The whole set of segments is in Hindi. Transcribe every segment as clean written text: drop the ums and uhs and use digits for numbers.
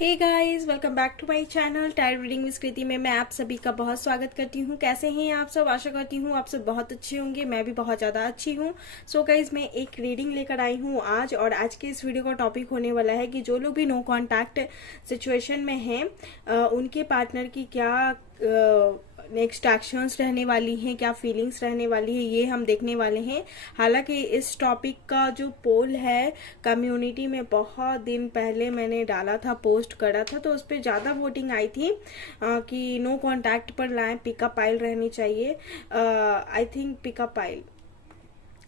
Hey guys, welcome back to my channel tide reading with Kriti में मैं आप सभी का बहुत स्वागत करती हूँ। कैसे हैं आप सब? आशा करती हूँ आप सब बहुत अच्छे होंगे। मैं भी बहुत ज़्यादा अच्छी हूँ। सो गाइस, मैं एक रीडिंग लेकर आई हूँ आज, और आज के इस वीडियो का टॉपिक होने वाला है कि जो लोग भी नो कॉन्टैक्ट सिचुएशन में हैं उनके पार्टनर की क्या नेक्स्ट एक्शंस रहने वाली हैं, क्या फीलिंग्स रहने वाली है, ये हम देखने वाले हैं। हालांकि इस टॉपिक का जो पोल है कम्युनिटी में बहुत दिन पहले मैंने डाला था, पोस्ट करा था, तो उस पर ज़्यादा वोटिंग आई थी कि नो कॉन्टैक्ट पर लाएं, पिकअप आइल रहनी चाहिए। आई थिंक पिकअप आइल।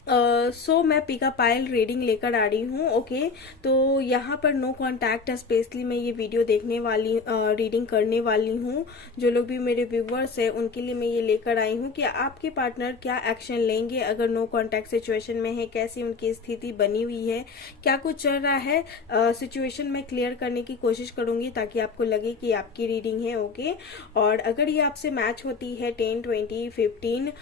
सो मैं पिकअप आइल रीडिंग लेकर आ रही हूँ। ओके, तो यहाँ पर नो कॉन्टैक्ट स्पेशली मैं ये वीडियो देखने वाली रीडिंग करने वाली हूँ। जो लोग भी मेरे व्यूवर्स हैं उनके लिए मैं ये लेकर आई हूँ कि आपके पार्टनर क्या एक्शन लेंगे अगर नो कॉन्टैक्ट सिचुएशन में है, कैसी उनकी स्थिति बनी हुई है, क्या कुछ चल रहा है। सिचुएशन में क्लियर करने की कोशिश करूंगी ताकि आपको लगे कि आपकी रीडिंग है। ओके, और अगर ये आपसे मैच होती है 10, 20, 15,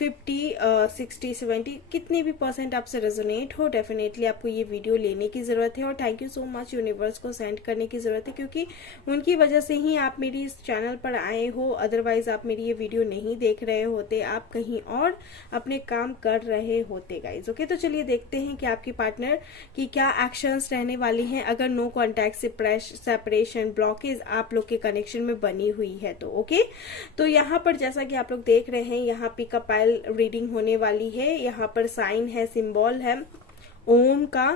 50, 60, 70, कितने भी परसेंट आपसे रेजोनेट हो, डेफिनेटली आपको ये वीडियो लेने की जरूरत है। और thank you so much universe को सेंड करने की जरूरत है, क्योंकि उनकी वजह से ही आप मेरी इस चैनल पर आए हो। अदरवाइज आप मेरी ये वीडियो नहीं देख रहे होते, आप कहीं और अपने काम कर रहे होते गाइज। ओके, तो चलिए देखते हैं कि आपकी पार्टनर की क्या एक्शंस रहने वाली हैं अगर नो कॉन्टैक्ट सेपरेशन ब्लॉकेज आप लोग के कनेक्शन में बनी हुई है तो। ओके, तो यहाँ पर जैसा कि आप लोग देख रहे हैं, यहाँ पिकअप आइल रीडिंग होने वाली है। यहाँ पर साइन है, सिंबल है ओम का।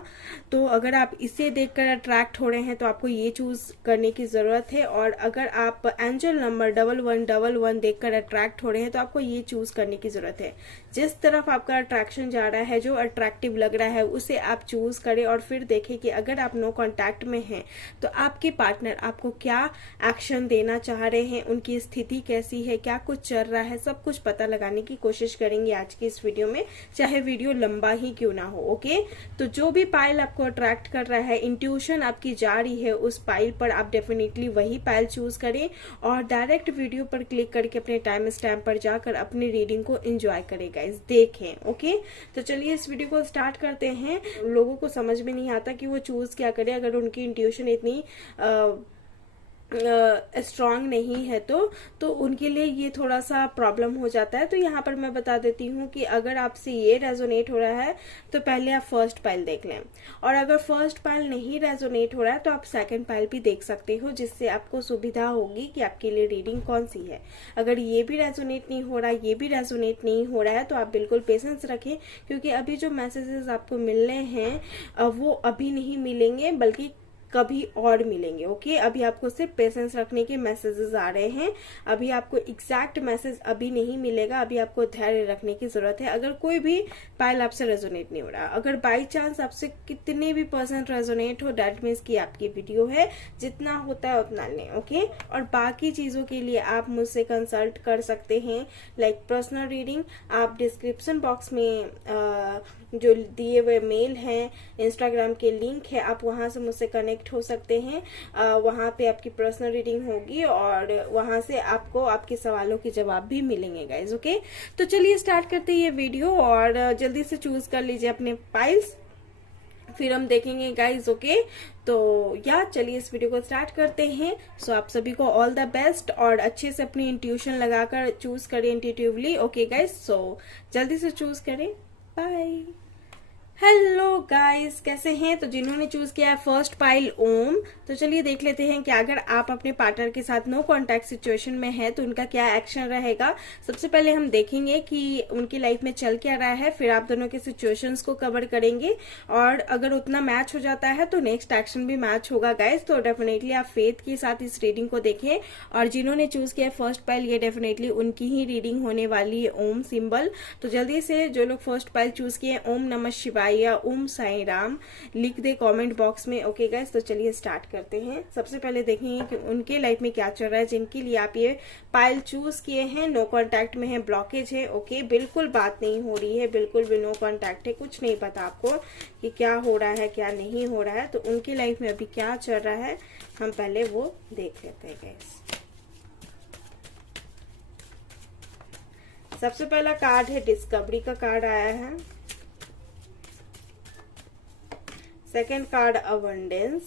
तो अगर आप इसे देखकर अट्रैक्ट हो रहे हैं तो आपको ये चूज करने की जरूरत है। और अगर आप एंजल नंबर 1111 देखकर अट्रैक्ट हो रहे हैं तो आपको ये चूज करने की जरूरत है। जिस तरफ आपका अट्रैक्शन जा रहा है, जो अट्रैक्टिव लग रहा है, उसे आप चूज करें और फिर देखें कि अगर आप नो कॉन्टैक्ट में हैं तो आपके पार्टनर आपको क्या एक्शन देना चाह रहे हैं, उनकी स्थिति कैसी है, क्या कुछ चल रहा है, सब कुछ पता लगाने की कोशिश करेंगे आज की इस वीडियो में, चाहे वीडियो लंबा ही क्यों ना हो। ओके, तो जो भी पाइल आपको अट्रैक्ट कर रहा है, इंट्यूशन आपकी जा रही है उस पाइल पर, आप डेफिनेटली वही पाइल चूज करें और डायरेक्ट वीडियो पर क्लिक करके अपने टाइम स्टैम्प पर जाकर अपनी रीडिंग को एंजॉय करें गाइस, देखें। ओके, तो चलिए इस वीडियो को स्टार्ट करते हैं। लोगों को समझ में नहीं आता कि वो चूज क्या करे अगर उनकी इंट्यूशन इतनी स्ट्रांग नहीं है तो उनके लिए ये थोड़ा सा प्रॉब्लम हो जाता है। तो यहाँ पर मैं बता देती हूँ कि अगर आपसे ये रेजोनेट हो रहा है तो पहले आप फर्स्ट पाइल देख लें, और अगर फर्स्ट पाइल नहीं रेजोनेट हो रहा है तो आप सेकंड पाइल भी देख सकते हो, जिससे आपको सुविधा होगी कि आपके लिए रीडिंग कौन सी है। अगर ये भी रेजोनेट नहीं हो रहा, ये भी रेजोनेट नहीं हो रहा है तो आप बिल्कुल पेशेंस रखें, क्योंकि अभी जो मैसेजेस आपको मिलने हैं वो अभी नहीं मिलेंगे, बल्कि कभी और मिलेंगे। ओके, अभी आपको सिर्फ पेशेंस रखने के मैसेजेस आ रहे हैं। अभी आपको एग्जैक्ट मैसेज अभी नहीं मिलेगा, अभी आपको धैर्य रखने की जरूरत है। अगर कोई भी पाइल आपसे रेजोनेट नहीं हो रहा, अगर बाई चांस आपसे कितने भी परसेंट रेजोनेट हो, दैट मीन्स की आपकी वीडियो है, जितना होता है उतना लें। ओके, और बाकी चीजों के लिए आप मुझसे कंसल्ट कर सकते हैं, लाइक पर्सनल रीडिंग। आप डिस्क्रिप्शन बॉक्स में जो दिए हुए मेल हैं, इंस्टाग्राम के लिंक है, आप वहां से मुझसे कनेक्ट हो सकते हैं। वहां पे आपकी पर्सनल रीडिंग होगी और वहां से आपको आपके सवालों के जवाब भी मिलेंगे गाइज। ओके, तो चलिए स्टार्ट करते हैं ये वीडियो, और जल्दी से चूज कर लीजिए अपने फाइल्स, फिर हम देखेंगे गाइज। ओके, तो या चलिए इस वीडियो को स्टार्ट करते हैं। सो आप सभी को ऑल द बेस्ट, और अच्छे से अपनी इंट्यूशन लगाकर चूज करें इंट्यूटिवली। ओके गाइज, सो जल्दी से चूज करें। बाय। हेलो गाइस, कैसे हैं? तो जिन्होंने चूज किया है फर्स्ट पाइल ओम, तो चलिए देख लेते हैं कि अगर आप अपने पार्टनर के साथ नो कॉन्टैक्ट सिचुएशन में है तो उनका क्या एक्शन रहेगा। सबसे पहले हम देखेंगे कि उनकी लाइफ में चल क्या रहा है, फिर आप दोनों के सिचुएशंस को कवर करेंगे, और अगर उतना मैच हो जाता है तो नेक्स्ट एक्शन भी मैच होगा गाइस। तो डेफिनेटली आप फेथ के साथ इस रीडिंग को देखें, और जिन्होंने चूज किया फर्स्ट पाइल, ये डेफिनेटली उनकी ही रीडिंग होने वाली है, ओम सिंबल। तो जल्दी से जो लोग फर्स्ट पाइल चूज किए, ओम नमः शिवाय या ओम साई राम लिख दे कमेंट बॉक्स में। ओके गाइस, तो चलिए स्टार्ट करते हैं। सबसे पहले देखेंगे कि उनके लाइफ में क्या चल रहा है, जिनके लिए आप ये पाइल चूज किए हैं, नो कॉन्टैक्ट में है, ब्लॉकेज है। ओके, बिल्कुल बात नहीं हो रही है, बिल्कुल भी नो कॉन्टैक्ट है, कुछ नहीं पता आपको कि क्या हो रहा है क्या नहीं हो रहा है। तो उनकी लाइफ में अभी क्या चल रहा है हम पहले वो देख लेते हैं गाइस। सबसे पहला कार्ड है डिस्कवरी का कार्ड आया है। Second card abundance,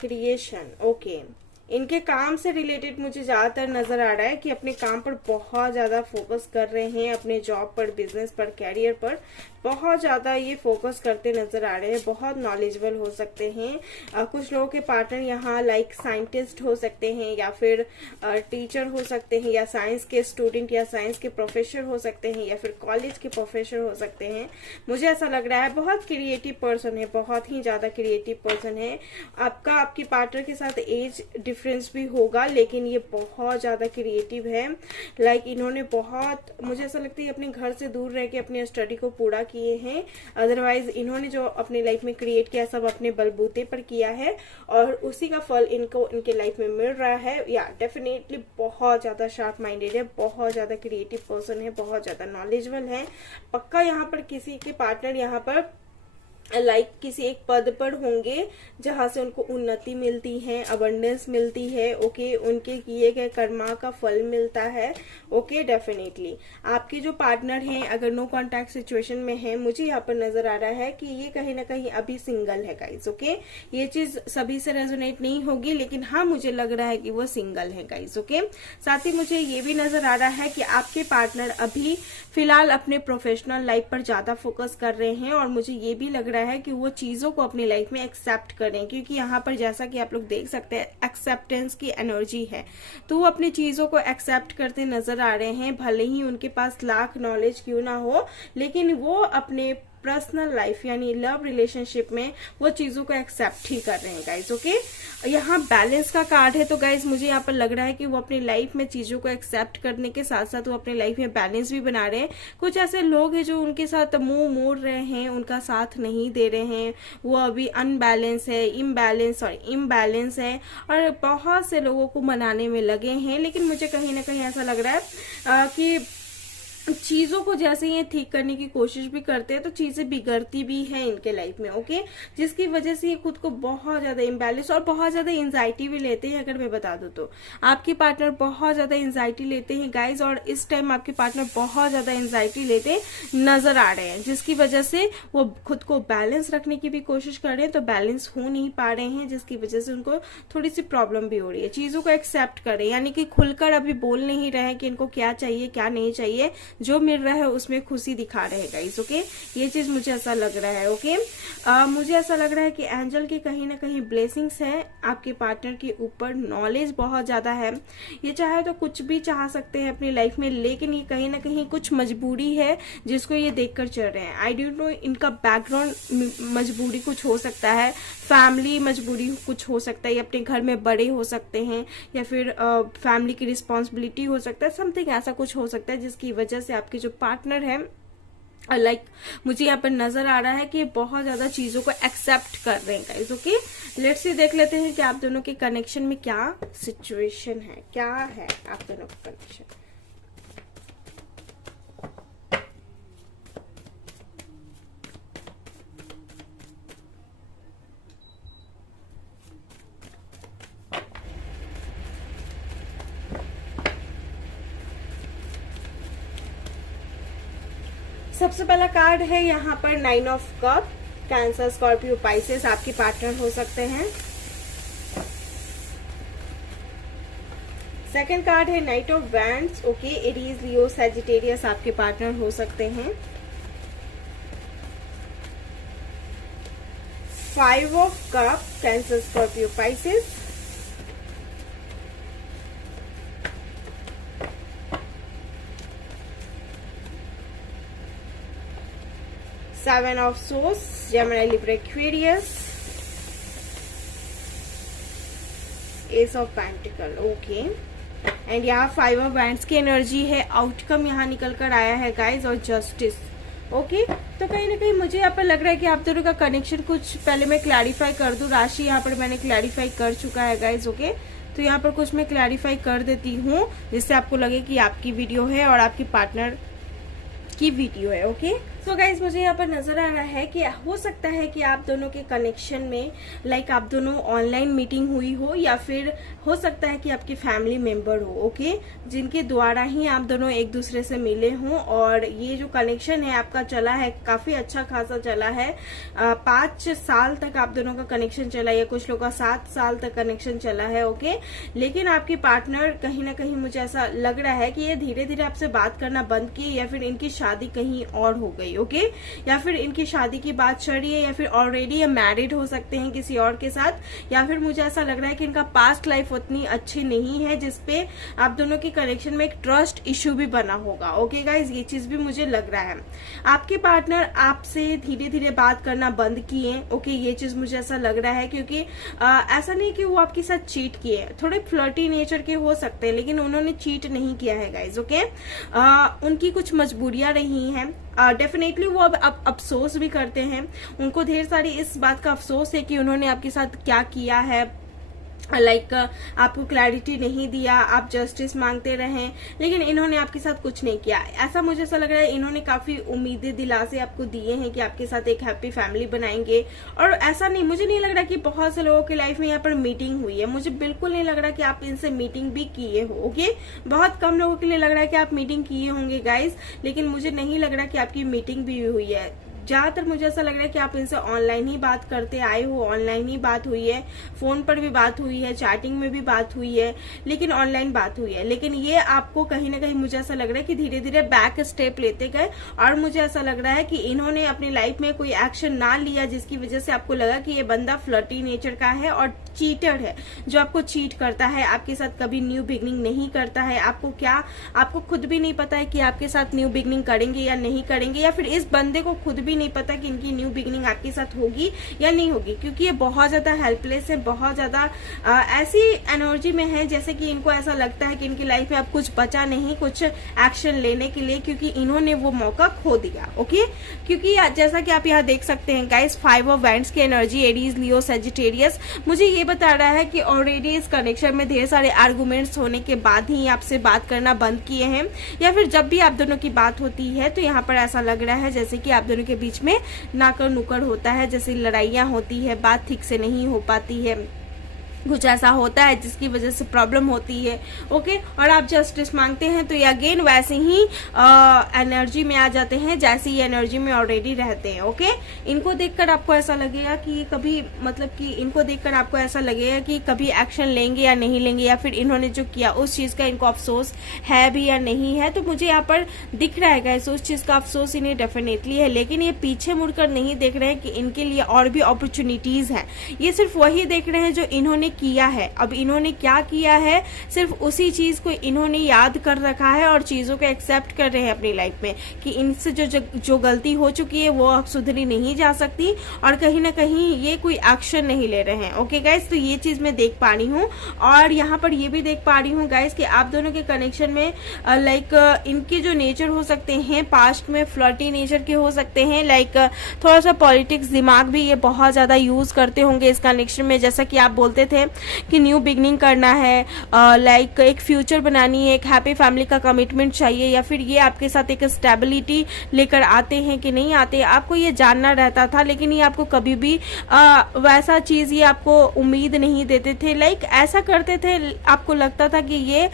creation, okay. इनके काम से रिलेटेड मुझे ज्यादातर नजर आ रहा है कि अपने काम पर बहुत ज्यादा फोकस कर रहे हैं, अपने जॉब पर, बिजनेस पर, कैरियर पर बहुत ज्यादा ये फोकस करते नजर आ रहे हैं। बहुत नॉलेजेबल हो सकते हैं। कुछ लोगों के पार्टनर यहाँ लाइक साइंटिस्ट हो सकते हैं, या फिर टीचर हो सकते हैं, या साइंस के स्टूडेंट या साइंस के प्रोफेसर हो सकते हैं, या फिर कॉलेज के प्रोफेसर हो सकते हैं। मुझे ऐसा लग रहा है बहुत क्रिएटिव पर्सन है, बहुत ही ज्यादा क्रिएटिव पर्सन है। आपके पार्टनर के साथ एज डिफरेंस भी होगा, लेकिन ये बहुत ज्यादा क्रिएटिव है। लाइक इन्होंने बहुत, मुझे ऐसा लगता है अपने घर से दूर रह के अपने स्टडी को पूरा किए हैं। अदरवाइज इन्होंने जो अपने लाइफ में क्रिएट किया सब अपने बलबूते पर किया है, और उसी का फल इनको इनके लाइफ में मिल रहा है। या डेफिनेटली बहुत ज्यादा शार्प माइंडेड है, बहुत ज्यादा क्रिएटिव पर्सन है, बहुत ज्यादा नॉलेजेबल है। पक्का यहाँ पर किसी के पार्टनर यहाँ पर लाइक किसी एक पद पर होंगे जहां से उनको उन्नति मिलती है, अबंडेंस मिलती है, ओके। उनके किए गए कर्मा का फल मिलता है, ओके। डेफिनेटली आपके जो पार्टनर हैं अगर नो कॉन्टैक्ट सिचुएशन में है, मुझे यहाँ पर नजर आ रहा है कि ये कहीं ना कहीं अभी सिंगल है गाइज, ओके। ये चीज सभी से रेजोनेट नहीं होगी, लेकिन हाँ मुझे लग रहा है कि वो सिंगल है गाइज, ओके। साथ ही मुझे ये भी नजर आ रहा है कि आपके पार्टनर अभी फिलहाल अपने प्रोफेशनल लाइफ पर ज्यादा फोकस कर रहे हैं, और मुझे ये भी लग रहा है कि वो चीजों को अपनी लाइफ में एक्सेप्ट करें, क्योंकि यहाँ पर जैसा कि आप लोग देख सकते हैं एक्सेप्टेंस की एनर्जी है। तो वो अपनी चीजों को एक्सेप्ट करते नजर आ रहे हैं, भले ही उनके पास लाख नॉलेज क्यों ना हो, लेकिन वो अपने पर्सनल लाइफ यानी लव रिलेशनशिप में वो चीजों को एक्सेप्ट ही कर रहे हैं गाइज, ओके। यहाँ बैलेंस का कार्ड है, तो गाइज मुझे यहाँ पर लग रहा है कि वो अपनी लाइफ में चीजों को एक्सेप्ट करने के साथ साथ वो अपनी लाइफ में बैलेंस भी बना रहे हैं। कुछ ऐसे लोग हैं जो उनके साथ मुंह मोड़ रहे हैं, उनका साथ नहीं दे रहे हैं, वो अभी अनबैलेंस है, इम्बैलेंस है, और बहुत से लोगों को मनाने में लगे हैं। लेकिन मुझे कहीं ना कहीं ऐसा लग रहा है कि चीजों को जैसे ये ठीक करने की कोशिश भी करते हैं तो चीजें बिगड़ती भी हैं इनके लाइफ में, ओके। जिसकी वजह से ये खुद को बहुत ज्यादा इम्बैलेंस और बहुत ज्यादा एंजाइटी भी लेते हैं। अगर मैं बता दूं तो आपके पार्टनर बहुत ज्यादा एंजाइटी लेते हैं गाइज, और इस टाइम आपके पार्टनर बहुत ज्यादा एंजाइटी लेते नजर आ रहे हैं, जिसकी वजह से वो खुद को बैलेंस रखने की भी कोशिश कर रहे हैं, तो बैलेंस हो नहीं पा रहे हैं, जिसकी वजह से उनको थोड़ी सी प्रॉब्लम भी हो रही है। चीजों को एक्सेप्ट करें, यानी कि खुलकर अभी बोल नहीं रहे हैं कि इनको क्या चाहिए क्या नहीं चाहिए, जो मिल रहा है उसमें खुशी दिखा रहे गाइस, ओके। ये चीज मुझे ऐसा लग रहा है, ओके। मुझे ऐसा लग रहा है कि एंजल की कहीं ना कहीं ब्लेसिंग्स है आपके पार्टनर के ऊपर, नॉलेज बहुत ज्यादा है। ये चाहे तो कुछ भी चाह सकते हैं अपनी लाइफ में, लेकिन ये कहीं ना कहीं कुछ मजबूरी है जिसको ये देखकर चल रहे हैं। आई डोंट नो इनका बैकग्राउंड मजबूरी कुछ हो सकता है, फैमिली मजबूरी कुछ हो सकता है, या अपने घर में बड़े हो सकते हैं, या फिर फैमिली की रिस्पॉन्सिबिलिटी हो सकता है, समथिंग ऐसा कुछ हो सकता है जिसकी वजह से आपके जो पार्टनर है लाइक मुझे यहाँ पर नजर आ रहा है कि बहुत ज्यादा चीजों को एक्सेप्ट कर रहे हैं गाइस, ओके। लेट्स सी देख लेते हैं कि आप दोनों के कनेक्शन में क्या सिचुएशन है, क्या है आप दोनों का कनेक्शन। सबसे पहला कार्ड है यहाँ पर 9 of cup, cancer, Scorpio, Pisces आपके पार्टनर हो सकते हैं। सेकंड कार्ड है night of wands, okay. Aries, Leo, Sagittarius आपके पार्टनर हो सकते हैं। 5 of cup, cancer, Scorpio, Pisces. Seven of Swords, Gemini, Libra, Aquarius. Ace of Pentacle, okay. And यहाँ 5 ऑफ Wands की एनर्जी है, आउटकम यहाँ निकल कर आया है गाइज, और जस्टिस, ओके। तो कहीं ना कहीं मुझे यहाँ पर लग रहा है कि आप दोनों का कनेक्शन कुछ, पहले मैं क्लैरिफाई कर दूं, राशि यहाँ पर मैंने क्लैरिफाई कर चुका है गाइज, ओके। तो यहाँ पर कुछ मैं क्लैरिफाई कर देती हूँ जिससे आपको लगे कि आपकी वीडियो है और आपकी पार्टनर की वीडियो है, ओके। सो गाइज मुझे यहाँ पर नजर आ रहा है कि हो सकता है कि आप दोनों के कनेक्शन में लाइक आप दोनों ऑनलाइन मीटिंग हुई हो, या फिर हो सकता है कि आपके फैमिली मेंबर हो, ओके, जिनके द्वारा ही आप दोनों एक दूसरे से मिले हों। और ये जो कनेक्शन है आपका चला है, काफी अच्छा खासा चला है। 5 साल तक आप दोनों का कनेक्शन चला, या कुछ लोगों का 7 साल तक कनेक्शन चला है, ओके। लेकिन आपके पार्टनर कहीं ना कहीं मुझे ऐसा लग रहा है कि ये धीरे धीरे आपसे बात करना बंद किए, या फिर इनकी शादी कहीं और हो गई, ओके, या फिर इनकी शादी की बात चल रही है, या फिर ऑलरेडी ये मैरिड हो सकते हैं किसी और के साथ, या फिर मुझे ऐसा लग रहा है कि इनका पास्ट लाइफ उतनी अच्छी नहीं है जिसपे आप दोनों के कनेक्शन में एक ट्रस्ट इश्यू भी बना होगा, ओके गाइज, ये चीज भी मुझे लग रहा है। आपके पार्टनर आपसे धीरे धीरे बात करना बंद किए, ओके, ये चीज मुझे ऐसा लग रहा है, क्योंकि ऐसा नहीं कि वो आपके साथ चीट किए, थोड़े फ्लर्टी नेचर के हो सकते हैं, लेकिन उन्होंने चीट नहीं किया है गाइज, ओके। उनकी कुछ मजबूरियां रही हैं, डेफिनेटली वो अब अफसोस भी करते हैं, उनको ढेर सारी इस बात का अफसोस है कि उन्होंने आपके साथ क्या किया है, लाइक आपको क्लैरिटी नहीं दिया, आप जस्टिस मांगते रहे, लेकिन इन्होंने आपके साथ कुछ नहीं किया। ऐसा मुझे ऐसा लग रहा है इन्होंने काफी उम्मीदें दिलासे आपको दिए हैं कि आपके साथ एक हैप्पी फैमिली बनाएंगे। और ऐसा नहीं, मुझे नहीं लग रहा कि बहुत से लोगों की लाइफ में यहाँ पर मीटिंग हुई है, मुझे बिल्कुल नहीं लग रहा कि आप इनसे मीटिंग भी किए हो, ओके। बहुत कम लोगों के लिए लग रहा है कि आप मीटिंग किए होंगे गाइज, लेकिन मुझे नहीं लग रहा कि आपकी मीटिंग भी हुई है। ज्यादातर मुझे ऐसा लग रहा है कि आप इनसे ऑनलाइन ही बात करते आए हो, ऑनलाइन ही बात हुई है, फोन पर भी बात हुई है, चैटिंग में भी बात हुई है, लेकिन ऑनलाइन बात हुई है। लेकिन ये आपको कहीं ना कहीं मुझे ऐसा लग रहा है कि धीरे धीरे बैक स्टेप लेते गए, और मुझे ऐसा लग रहा है कि इन्होंने अपनी लाइफ में कोई एक्शन ना लिया जिसकी वजह से आपको लगा कि ये बंदा फ्लर्टी नेचर का है और चीटर है, जो आपको चीट करता है, आपके साथ कभी न्यू बिगनिंग नहीं करता है। आपको खुद भी नहीं पता है कि आपके साथ न्यू बिगनिंग करेंगे या नहीं करेंगे, या फिर इस बंदे को खुद भी नहीं पता कि इनकी न्यू बिगनिंग आपके साथ होगी या नहीं होगी, क्योंकि ये बहुत ज्यादा हेल्पलेस है, बहुत ज्यादा ऐसी एनर्जी में है जैसे कि इनको ऐसा लगता है कि इनकी लाइफ में अब कुछ बचा नहीं कुछ एक्शन लेने के लिए, क्योंकि इन्होंने वो मौका खो दिया, ओके। क्योंकि जैसा कि आप यहाँ देख सकते हैं गाइस, 5 ऑफ वैंड्स की एनर्जी, एरीज, लियो, सेजिटेरियस, मुझे ये बता रहा है कि ऑलरेडी इस कनेक्शन में ढेर सारे आर्गुमेंट्स होने के बाद ही आपसे बात करना बंद किए हैं, या फिर जब भी आप दोनों की बात होती है तो यहाँ पर ऐसा लग रहा है जैसे कि आप दोनों के बीच में नाकर नुकर होता है, जैसे लड़ाइयाँ होती है, बात ठीक से नहीं हो पाती है, कुछ ऐसा होता है जिसकी वजह से प्रॉब्लम होती है, ओके। और आप जस्टिस मांगते हैं तो ये अगेन वैसे ही एनर्जी में आ जाते हैं जैसे ये एनर्जी में ऑलरेडी रहते हैं, ओके। इनको देखकर आपको ऐसा लगेगा कि कभी इनको देखकर आपको ऐसा लगेगा कि कभी एक्शन लेंगे या नहीं लेंगे, या फिर इन्होंने जो किया उस चीज का इनको अफसोस है भी या नहीं है। तो मुझे यहाँ पर दिख रहा है गाइस, उस चीज का अफसोस इन्हें डेफिनेटली है, लेकिन ये पीछे मुड़कर नहीं देख रहे हैं कि इनके लिए और भी अपॉर्चुनिटीज हैं। ये सिर्फ वही देख रहे हैं जो इन्होंने किया है। अब इन्होंने क्या किया है, सिर्फ उसी चीज को इन्होंने याद कर रखा है और चीजों को एक्सेप्ट कर रहे हैं अपनी लाइफ में कि इनसे जो गलती हो चुकी है वो अब सुधरी नहीं जा सकती, और कहीं ना कहीं ये कोई एक्शन नहीं ले रहे हैं, ओके गाइस। तो ये चीज मैं देख पा रही हूँ, और यहाँ पर ये भी देख पा रही हूँ गाइस कि आप दोनों के कनेक्शन में इनके जो नेचर हो सकते हैं पास्ट में फ्लर्टी नेचर के हो सकते हैं, थोड़ा सा पॉलिटिक्स दिमाग भी ये बहुत ज्यादा यूज करते होंगे इस कनेक्शन में। जैसा कि आप बोलते थे कि न्यू बिगनिंग करना है, एक फ्यूचर बनानी है, एक हैप्पी फैमिली का कमिटमेंट चाहिए, या फिर ये आपके साथ एक स्टेबिलिटी लेकर आते हैं कि नहीं आते, आपको ये जानना रहता था, लेकिन ये आपको कभी भी वैसा चीज ये आपको उम्मीद नहीं देते थे। ऐसा करते थे, आपको लगता था कि ये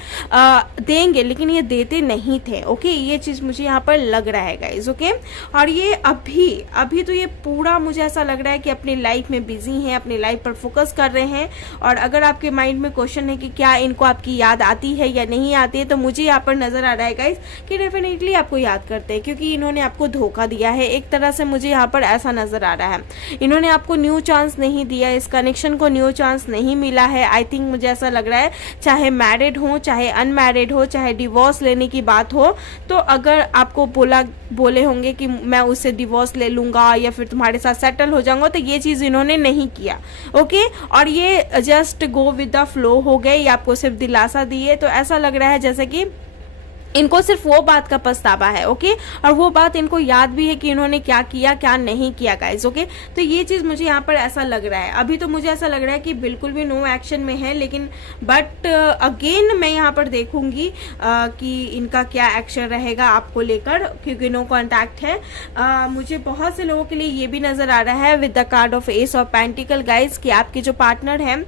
देंगे, लेकिन ये देते नहीं थे, ओके। ये चीज मुझे यहाँ पर लग रहा है गाइज, ओके। और ये अभी तो ये पूरा मुझे ऐसा लग रहा है कि अपनी लाइफ में बिजी हैं, अपनी लाइफ पर फोकस कर रहे हैं। और अगर आपके माइंड में क्वेश्चन है कि क्या इनको आपकी याद आती है या नहीं आती है, तो मुझे यहाँ पर नजर आ रहा है गाइस कि डेफिनेटली आपको याद करते हैं, क्योंकि इन्होंने आपको धोखा दिया है एक तरह से। मुझे यहाँ पर ऐसा नजर आ रहा है इन्होंने आपको न्यू चांस नहीं दिया, इस कनेक्शन को न्यू चांस नहीं मिला है। आई थिंक मुझे ऐसा लग रहा है, चाहे मैरिड हो चाहे अनमैरिड हो, चाहे डिवोर्स लेने की बात हो, तो अगर आपको बोले होंगे कि मैं उससे डिवोर्स ले लूंगा या फिर तुम्हारे साथ सेटल हो जाऊंगा, तो ये चीज इन्होंने नहीं किया, ओके। और ये just go with the flow हो गए, ये आपको सिर्फ दिलासा दिए। तो ऐसा लग रहा है जैसे कि इनको सिर्फ वो बात का पछतावा है, ओके, और वो बात इनको याद भी है कि इन्होंने क्या किया क्या नहीं किया गाइस, ओके। तो ये चीज मुझे यहाँ पर ऐसा लग रहा है, अभी तो मुझे ऐसा लग रहा है कि बिल्कुल भी नो एक्शन में है, लेकिन बट अगेन मैं यहाँ पर देखूंगी कि इनका क्या एक्शन रहेगा आपको लेकर, क्योंकि नो कॉन्टैक्ट है। मुझे बहुत से लोगों के लिए ये भी नजर आ रहा है with the card of S of pentacle guys कि आपके जो पार्टनर हैं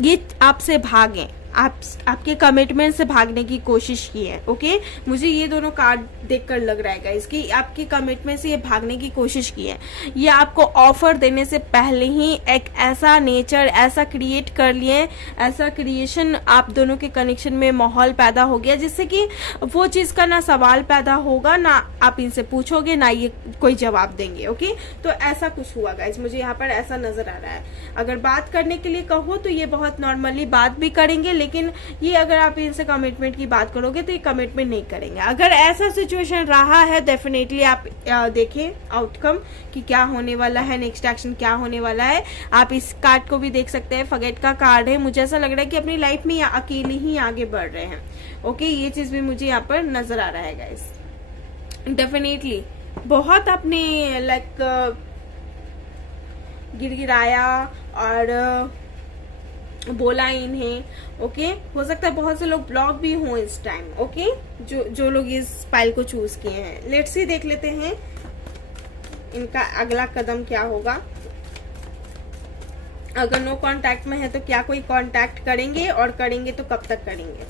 ये आपसे भागें, आपके कमिटमेंट से भागने की कोशिश की है, ओके। मुझे ये दोनों कार्ड देखकर लग रहा है गाइस कि आपकी कमिटमेंट से ये भागने की कोशिश की है। ये आपको ऑफर देने से पहले ही एक ऐसा नेचर ऐसा क्रिएट कर लिए, ऐसा क्रिएशन आप दोनों के कनेक्शन में माहौल पैदा हो गया जिससे कि वो चीज का ना सवाल पैदा होगा, ना आप इनसे पूछोगे, ना ये कोई जवाब देंगे, ओके। तो ऐसा कुछ हुआ गाइस, मुझे यहाँ पर ऐसा नजर आ रहा है। अगर बात करने के लिए कहो तो ये बहुत नॉर्मली बात भी करेंगे, लेकिन ये अगर आप इनसे कमिटमेंट की बात करोगे तो ये कमिटमेंट नहीं करेंगे। अगर ऐसा सिचुएशन रहा है डेफिनेटली आप देखें आउटकम कि क्या होने वाला है, नेक्स्ट एक्शन क्या होने वाला है। आप इस कार्ड को भी देख सकते हैं, फॉरगेट का कार्ड है। मुझे ऐसा लग रहा है कि अपनी लाइफ में अकेले ही आगे बढ़ रहे हैं, ओके। ये चीज भी मुझे यहाँ पर नजर आ रहा है गाइस। डेफिनेटली बहुत आपने लाइक गिड़गिड़ाया और बोला इन्हें, ओके। हो सकता है बहुत से लोग ब्लॉक भी हों इस टाइम, ओके, जो लोग इस फाइल को चूज किए हैं। लेट्स सी, देख लेते हैं इनका अगला कदम क्या होगा। अगर नो कांटेक्ट में है तो क्या कोई कांटेक्ट करेंगे, और करेंगे तो कब तक करेंगे।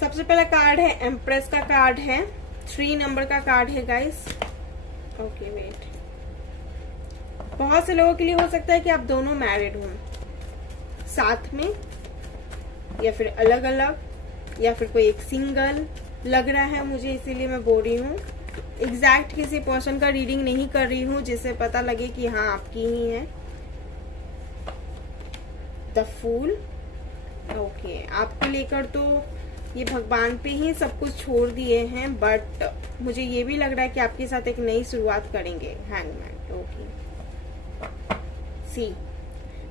सबसे पहला कार्ड है एम्प्रेस का कार्ड है, 3 नंबर का कार्ड है गाइस, ओके। वेट, बहुत से लोगों के लिए हो सकता है कि आप दोनों मैरिड हों साथ में, या फिर अलग अलग, या फिर कोई एक सिंगल लग रहा है मुझे, इसीलिए मैं बोल रही हूँ। एग्जैक्ट किसी पर्सन का रीडिंग नहीं कर रही हूँ जिससे पता लगे कि हाँ आपकी ही है। The fool, okay. आपको लेकर तो ये भगवान पे ही सब कुछ छोड़ दिए हैं, बट मुझे ये भी लग रहा है कि आपके साथ एक नई शुरुआत करेंगे। Hangman, okay.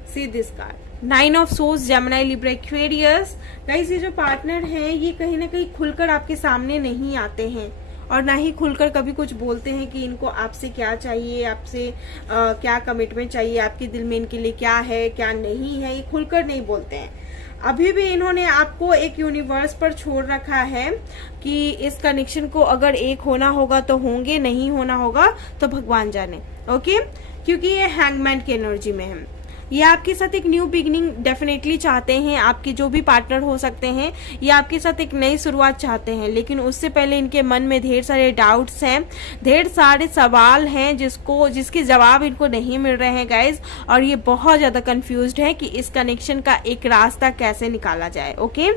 See this card, 9 of source, Gemini, Libra, Aquarius. Guys ये जो पार्टनर हैं ये कहीं ना कहीं खुलकर आपके सामने नहीं आते हैं, और ना ही खुलकर कभी कुछ बोलते हैं कि इनको आपसे क्या चाहिए, आपसे क्या कमिटमेंट चाहिए, आपके दिल में इनके लिए क्या है क्या नहीं है, ये खुलकर नहीं बोलते हैं। अभी भी इन्होंने आपको एक यूनिवर्स पर छोड़ रखा है कि इस कनेक्शन को अगर एक होना होगा तो होंगे, नहीं होना होगा तो भगवान जाने, ओके। क्योंकि ये हैंगमैन की एनर्जी में है। ये आपके साथ एक न्यू बिगिनिंग डेफिनेटली चाहते हैं, आपके जो भी पार्टनर हो सकते हैं, ये आपके साथ एक नई शुरुआत चाहते हैं, लेकिन उससे पहले इनके मन में ढेर सारे डाउट्स हैं, ढेर सारे सवाल हैं जिसके जवाब इनको नहीं मिल रहे हैं गाइज, और ये बहुत ज्यादा कंफ्यूज्ड है कि इस कनेक्शन का एक रास्ता कैसे निकाला जाए, ओके।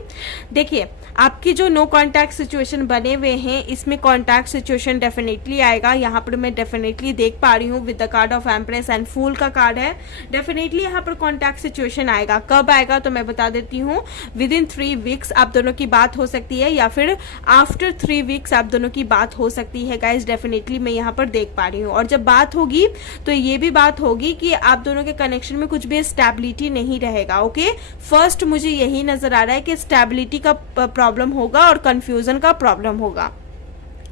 देखिए आपकी जो नो कॉन्टैक्ट सिचुएशन बने हुए हैं, इसमें कॉन्टैक्ट सिचुएशन डेफिनेटली आएगा। यहाँ पर मैं डेफिनेटली देख पा रही हूँ with the card of empress and fool का कार्ड है, डेफिनेटली यहाँ पर कॉन्टैक्ट सिचुएशन आएगा। कब आएगा तो मैं बता देती हूँ, विद इन 3 वीक्स आप दोनों की बात हो सकती है, या फिर आफ्टर 3 वीक्स आप दोनों की बात हो सकती है गाइज, डेफिनेटली मैं यहाँ पर देख पा रही हूँ। और जब बात होगी तो ये भी बात होगी कि आप दोनों के कनेक्शन में कुछ भी स्टेबिलिटी नहीं रहेगा, ओके। फर्स्ट मुझे यही नजर आ रहा है कि स्टेबिलिटी का प्रॉब्लम होगा और कंफ्यूजन का प्रॉब्लम होगा।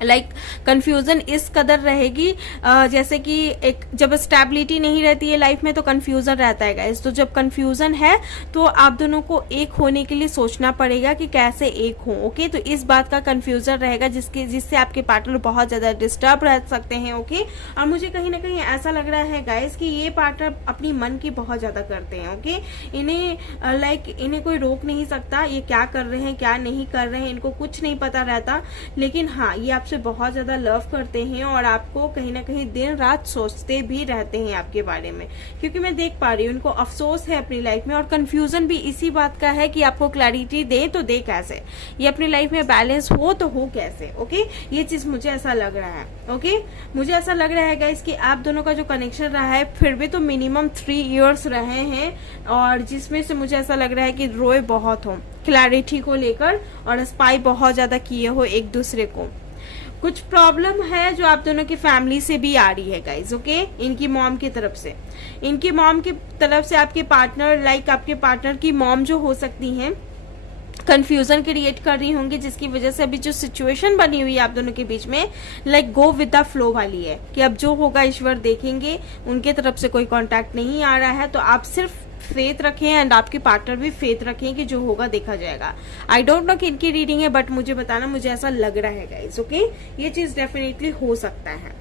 लाइक कंफ्यूजन इस कदर रहेगी जैसे कि एक जब स्टेबिलिटी नहीं रहती है लाइफ में तो कंफ्यूजन रहता है गाइस। तो जब कंफ्यूजन है तो आप दोनों को एक होने के लिए सोचना पड़ेगा कि कैसे एक हो, ओके। तो इस बात का कंफ्यूजन रहेगा जिससे आपके पार्टनर बहुत ज्यादा डिस्टर्ब रह सकते हैं, ओके। और मुझे कहीं ना कहीं ऐसा लग रहा है गाइस कि ये पार्टनर अपनी मन की बहुत ज्यादा करते हैं, ओके। इन्हें कोई रोक नहीं सकता, ये क्या कर रहे हैं क्या नहीं कर रहे हैं इनको कुछ नहीं पता रहता, लेकिन हाँ ये आपसे बहुत ज्यादा लव करते हैं और आपको कहीं ना कहीं दिन रात सोचते भी रहते हैं आपके बारे में, क्योंकि मैं देख पा रही हूँ उनको अफसोस है अपनी लाइफ में। और कंफ्यूजन भी इसी बात का है कि आपको क्लैरिटी दे तो दे कैसे, ये अपनी लाइफ में बैलेंस हो तो हो कैसे, ओके। ये चीज मुझे ऐसा लग रहा है, ओके। मुझे ऐसा लग रहा है गाइस कि आप दोनों का जो कनेक्शन रहा है फिर भी तो मिनिमम 3 इयर्स रहे हैं, और जिसमें से मुझे ऐसा लग रहा है कि रोए बहुत हो क्लैरिटी को लेकर और स्पाई बहुत ज्यादा किए हो एक दूसरे को। कुछ प्रॉब्लम है जो आप दोनों की फैमिली से भी आ रही है गाइज, ओके, इनकी मॉम की तरफ से। इनकी मॉम की तरफ से आपके पार्टनर, लाइक आपके पार्टनर की मॉम जो हो सकती हैं, कंफ्यूजन क्रिएट कर रही होंगी, जिसकी वजह से अभी जो सिचुएशन बनी हुई है आप दोनों के बीच में, like go with the flow वाली है कि अब जो होगा ईश्वर देखेंगे। उनके तरफ से कोई कांटेक्ट नहीं आ रहा है, तो आप सिर्फ फेथ रखें एंड आपके पार्टनर भी फेथ रखें कि जो होगा देखा जाएगा। आई डोंट नो कि इनकी रीडिंग है, बट मुझे बताना, मुझे ऐसा लग रहा है गाइस, ओके। ये चीज डेफिनेटली हो सकता है,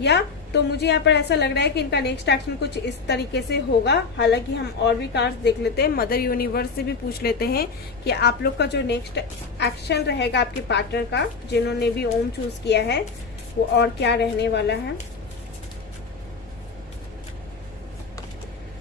या तो मुझे यहाँ पर ऐसा लग रहा है कि इनका नेक्स्ट एक्शन कुछ इस तरीके से होगा। हालांकि हम और भी कार्ड्स देख लेते हैं, मदर यूनिवर्स से भी पूछ लेते हैं कि आप लोग का जो नेक्स्ट एक्शन रहेगा आपके पार्टनर का, जिन्होंने भी ओम चूज किया है, वो और क्या रहने वाला है।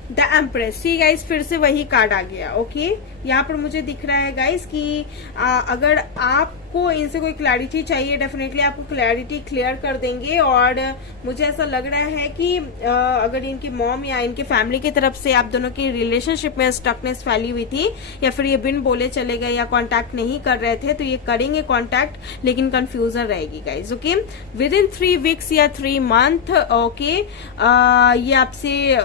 द एम्प्रेस, सी गाइस, फिर से वही कार्ड आ गया, ओके। यहाँ पर मुझे दिख रहा है गाइस कि अगर आपको इनसे कोई क्लैरिटी चाहिए, डेफिनेटली आपको क्लैरिटी क्लियर कर देंगे। और मुझे ऐसा लग रहा है कि अगर इनकी मॉम या इनकी फैमिली की तरफ से आप दोनों की रिलेशनशिप में स्टकनेस फैली हुई थी, या फिर ये बिन बोले चले गए या कांटेक्ट नहीं कर रहे थे, तो ये करेंगे कांटेक्ट, लेकिन कंफ्यूजन रहेगी guys, okay. With in 3 weeks या 3 मंथ, ओके, ये आपसे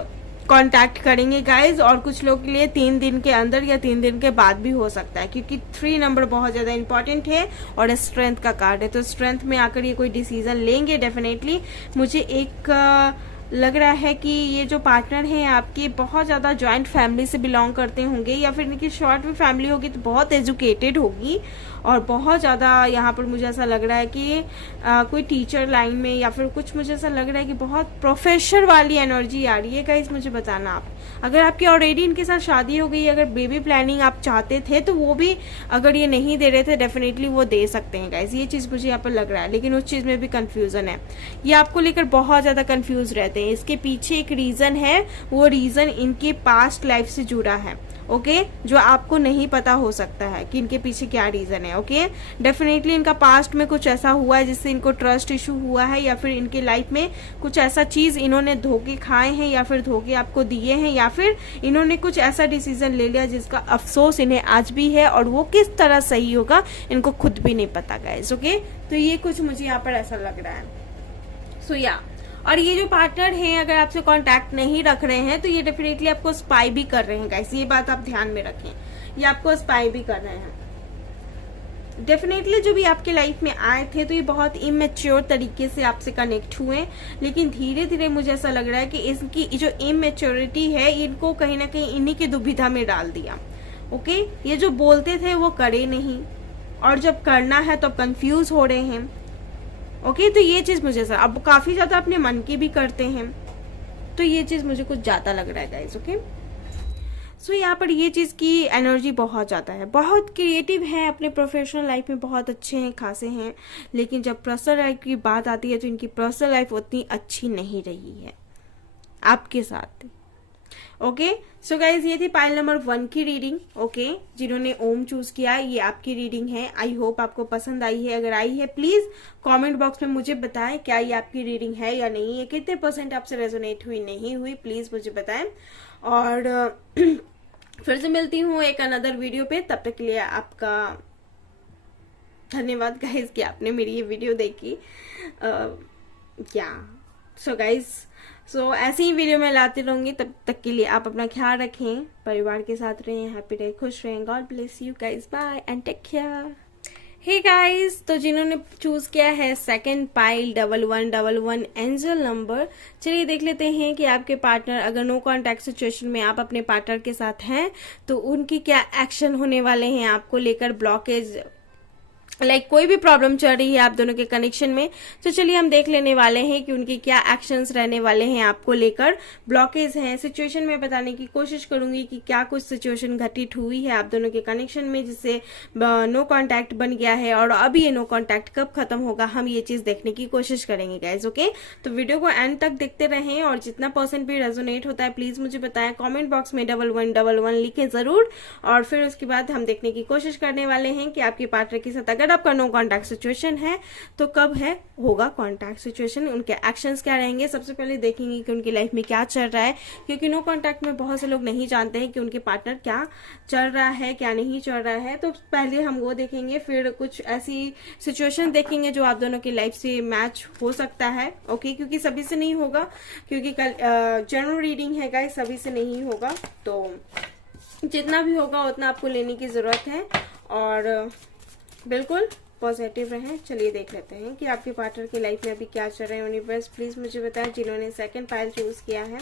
कांटेक्ट करेंगे गाइज। और कुछ लोग के लिए 3 दिन के अंदर या 3 दिन के बाद भी हो सकता है, क्योंकि 3 नंबर बहुत ज्यादा इंपॉर्टेंट है और स्ट्रेंथ का कार्ड है, तो स्ट्रेंथ में आकर ये कोई डिसीजन लेंगे डेफिनेटली। मुझे एक लग रहा है कि ये जो पार्टनर हैं आपके बहुत ज्यादा जॉइंट फैमिली से बिलोंग करते होंगे, या फिर इनकी शॉर्ट में फैमिली होगी तो बहुत एजुकेटेड होगी, और बहुत ज्यादा यहाँ पर मुझे ऐसा लग रहा है कि कोई टीचर लाइन में, या फिर कुछ मुझे ऐसा लग रहा है कि बहुत प्रोफेसर वाली एनर्जी आ रही है गाइस। मुझे बताना आप, अगर आपकी ऑलरेडी इनके साथ शादी हो गई, अगर बेबी प्लानिंग आप चाहते थे तो वो भी अगर ये नहीं दे रहे थे, डेफिनेटली वो दे सकते हैं गाइस। ये चीज मुझे यहाँ पर लग रहा है, लेकिन उस चीज में भी कंफ्यूजन है, ये आपको लेकर बहुत ज्यादा कंफ्यूज रहते हैं। इसके पीछे एक रीजन है, वो रीजन इनके पास्ट लाइफ से जुड़ा है, ओके, जो आपको नहीं पता हो सकता है कि इनके पीछे क्या रीजन है, ओके। डेफिनेटली इनका पास्ट में कुछ ऐसा हुआ है जिससे इनको ट्रस्ट इशू हुआ है, या फिर इनके लाइफ में कुछ ऐसा चीज इन्होंने धोखे खाए हैं, या फिर धोखे आपको दिए हैं, या फिर इन्होंने कुछ ऐसा डिसीजन ले लिया जिसका अफसोस इन्हें आज भी है, और वो किस तरह सही होगा इनको खुद भी नहीं पता गाइस, ओके। तो ये कुछ मुझे यहाँ पर ऐसा लग रहा है, सो या। और ये जो पार्टनर हैं, अगर आपसे कांटेक्ट नहीं रख रहे हैं, तो ये डेफिनेटली आपको स्पाई भी कर रहे हैं गाइस, ये बात आप ध्यान में रखें, ये आपको स्पाई भी कर रहे हैं। डेफिनेटली जो भी आपके लाइफ में आए थे, तो ये बहुत इमेच्योर तरीके से आपसे कनेक्ट हुए, लेकिन धीरे धीरे मुझे ऐसा लग रहा है कि इसकी जो इमेच्योरिटी है, इनको कहीं ना कहीं इन्हीं की दुविधा में डाल दिया, ओके। ये जो बोलते थे वो करे नहीं, और जब करना है तो कंफ्यूज हो रहे हैं, ओके। तो ये चीज मुझे सर अब काफी ज्यादा अपने मन की भी करते हैं, तो ये चीज मुझे कुछ ज्यादा लग रहा है गाइस, ओके। सो यहाँ पर ये चीज की एनर्जी बहुत ज्यादा है, बहुत क्रिएटिव है, अपने प्रोफेशनल लाइफ में बहुत अच्छे हैं, खासे हैं, लेकिन जब पर्सनल लाइफ की बात आती है तो इनकी पर्सनल लाइफ उतनी अच्छी नहीं रही है आपके साथ, ओके। सो गाइज, ये थी पाइल नंबर 1 की रीडिंग, ओके। जिन्होंने ओम चूज किया, ये आपकी रीडिंग है। आई होप आपको पसंद आई है, अगर आई है प्लीज कमेंट बॉक्स में मुझे बताएं क्या ये आपकी रीडिंग है या नहीं है, कितने % आपसे रेजोनेट हुई नहीं हुई, प्लीज मुझे बताएं। और फिर से मिलती हूँ एक अनदर वीडियो पे, तब तक के लिए आपका धन्यवाद गाइज कि आपने मेरी ये वीडियो देखी। सो गाइज, सो ऐसे ही वीडियो मैं लाती रहूंगी, तब तक के लिए आप अपना ख्याल रखें, परिवार के साथ रहें, हैप्पी रहें, खुश रहें। God bless you guys, bye and take care. Hey guys, तो जिन्होंने चूज किया है सेकंड पाइल 1111 एंजल नंबर, चलिए देख लेते हैं कि आपके पार्टनर, अगर नो कॉन्टैक्ट सिचुएशन में आप अपने पार्टनर के साथ हैं, तो उनकी क्या एक्शन होने वाले हैं आपको लेकर, ब्लॉकेज, लाइक कोई भी प्रॉब्लम चल रही है आप दोनों के कनेक्शन में। तो चलिए हम देख लेने वाले हैं कि उनके क्या एक्शंस रहने वाले हैं आपको लेकर, ब्लॉकेज हैं सिचुएशन में। बताने की कोशिश करूंगी कि क्या कुछ सिचुएशन घटित हुई है आप दोनों के कनेक्शन में जिससे नो कांटेक्ट बन गया है, और अब ये नो कांटेक्ट कब खत्म होगा, हम ये चीज देखने की कोशिश करेंगे गाइज, ओके। तो वीडियो को एंड तक देखते रहें, और जितना % भी रेजोनेट होता है प्लीज मुझे बताएं, कॉमेंट बॉक्स में 1111 लिखें जरूर। और फिर उसके बाद हम देखने की कोशिश करने वाले हैं कि आपके पार्टनर के साथ अगर अगर आपका नो कॉन्टैक्ट सिचुएशन है तो कब है होगा कॉन्टैक्ट सिचुएशन, उनके एक्शंस क्या रहेंगे। सबसे पहले देखेंगे कि उनकी लाइफ में क्या चल रहा है, क्योंकि नो कॉन्टैक्ट में बहुत से लोग नहीं जानते हैं कि उनके पार्टनर क्या चल रहा है क्या नहीं चल रहा है। तो पहले हम वो देखेंगे, फिर कुछ ऐसी सिचुएशन देखेंगे जो आप दोनों की लाइफ से मैच हो सकता है। ओके, क्योंकि सभी से नहीं होगा, क्योंकि कल जनरल रीडिंग है गाइस, सभी से नहीं होगा, तो जितना भी होगा उतना आपको लेने की जरूरत है और बिल्कुल पॉजिटिव रहें। चलिए देख लेते हैं कि आपके पार्टनर की लाइफ में अभी क्या चल रहा है। यूनिवर्स प्लीज मुझे बताएं जिन्होंने सेकंड पाइल चूज किया है।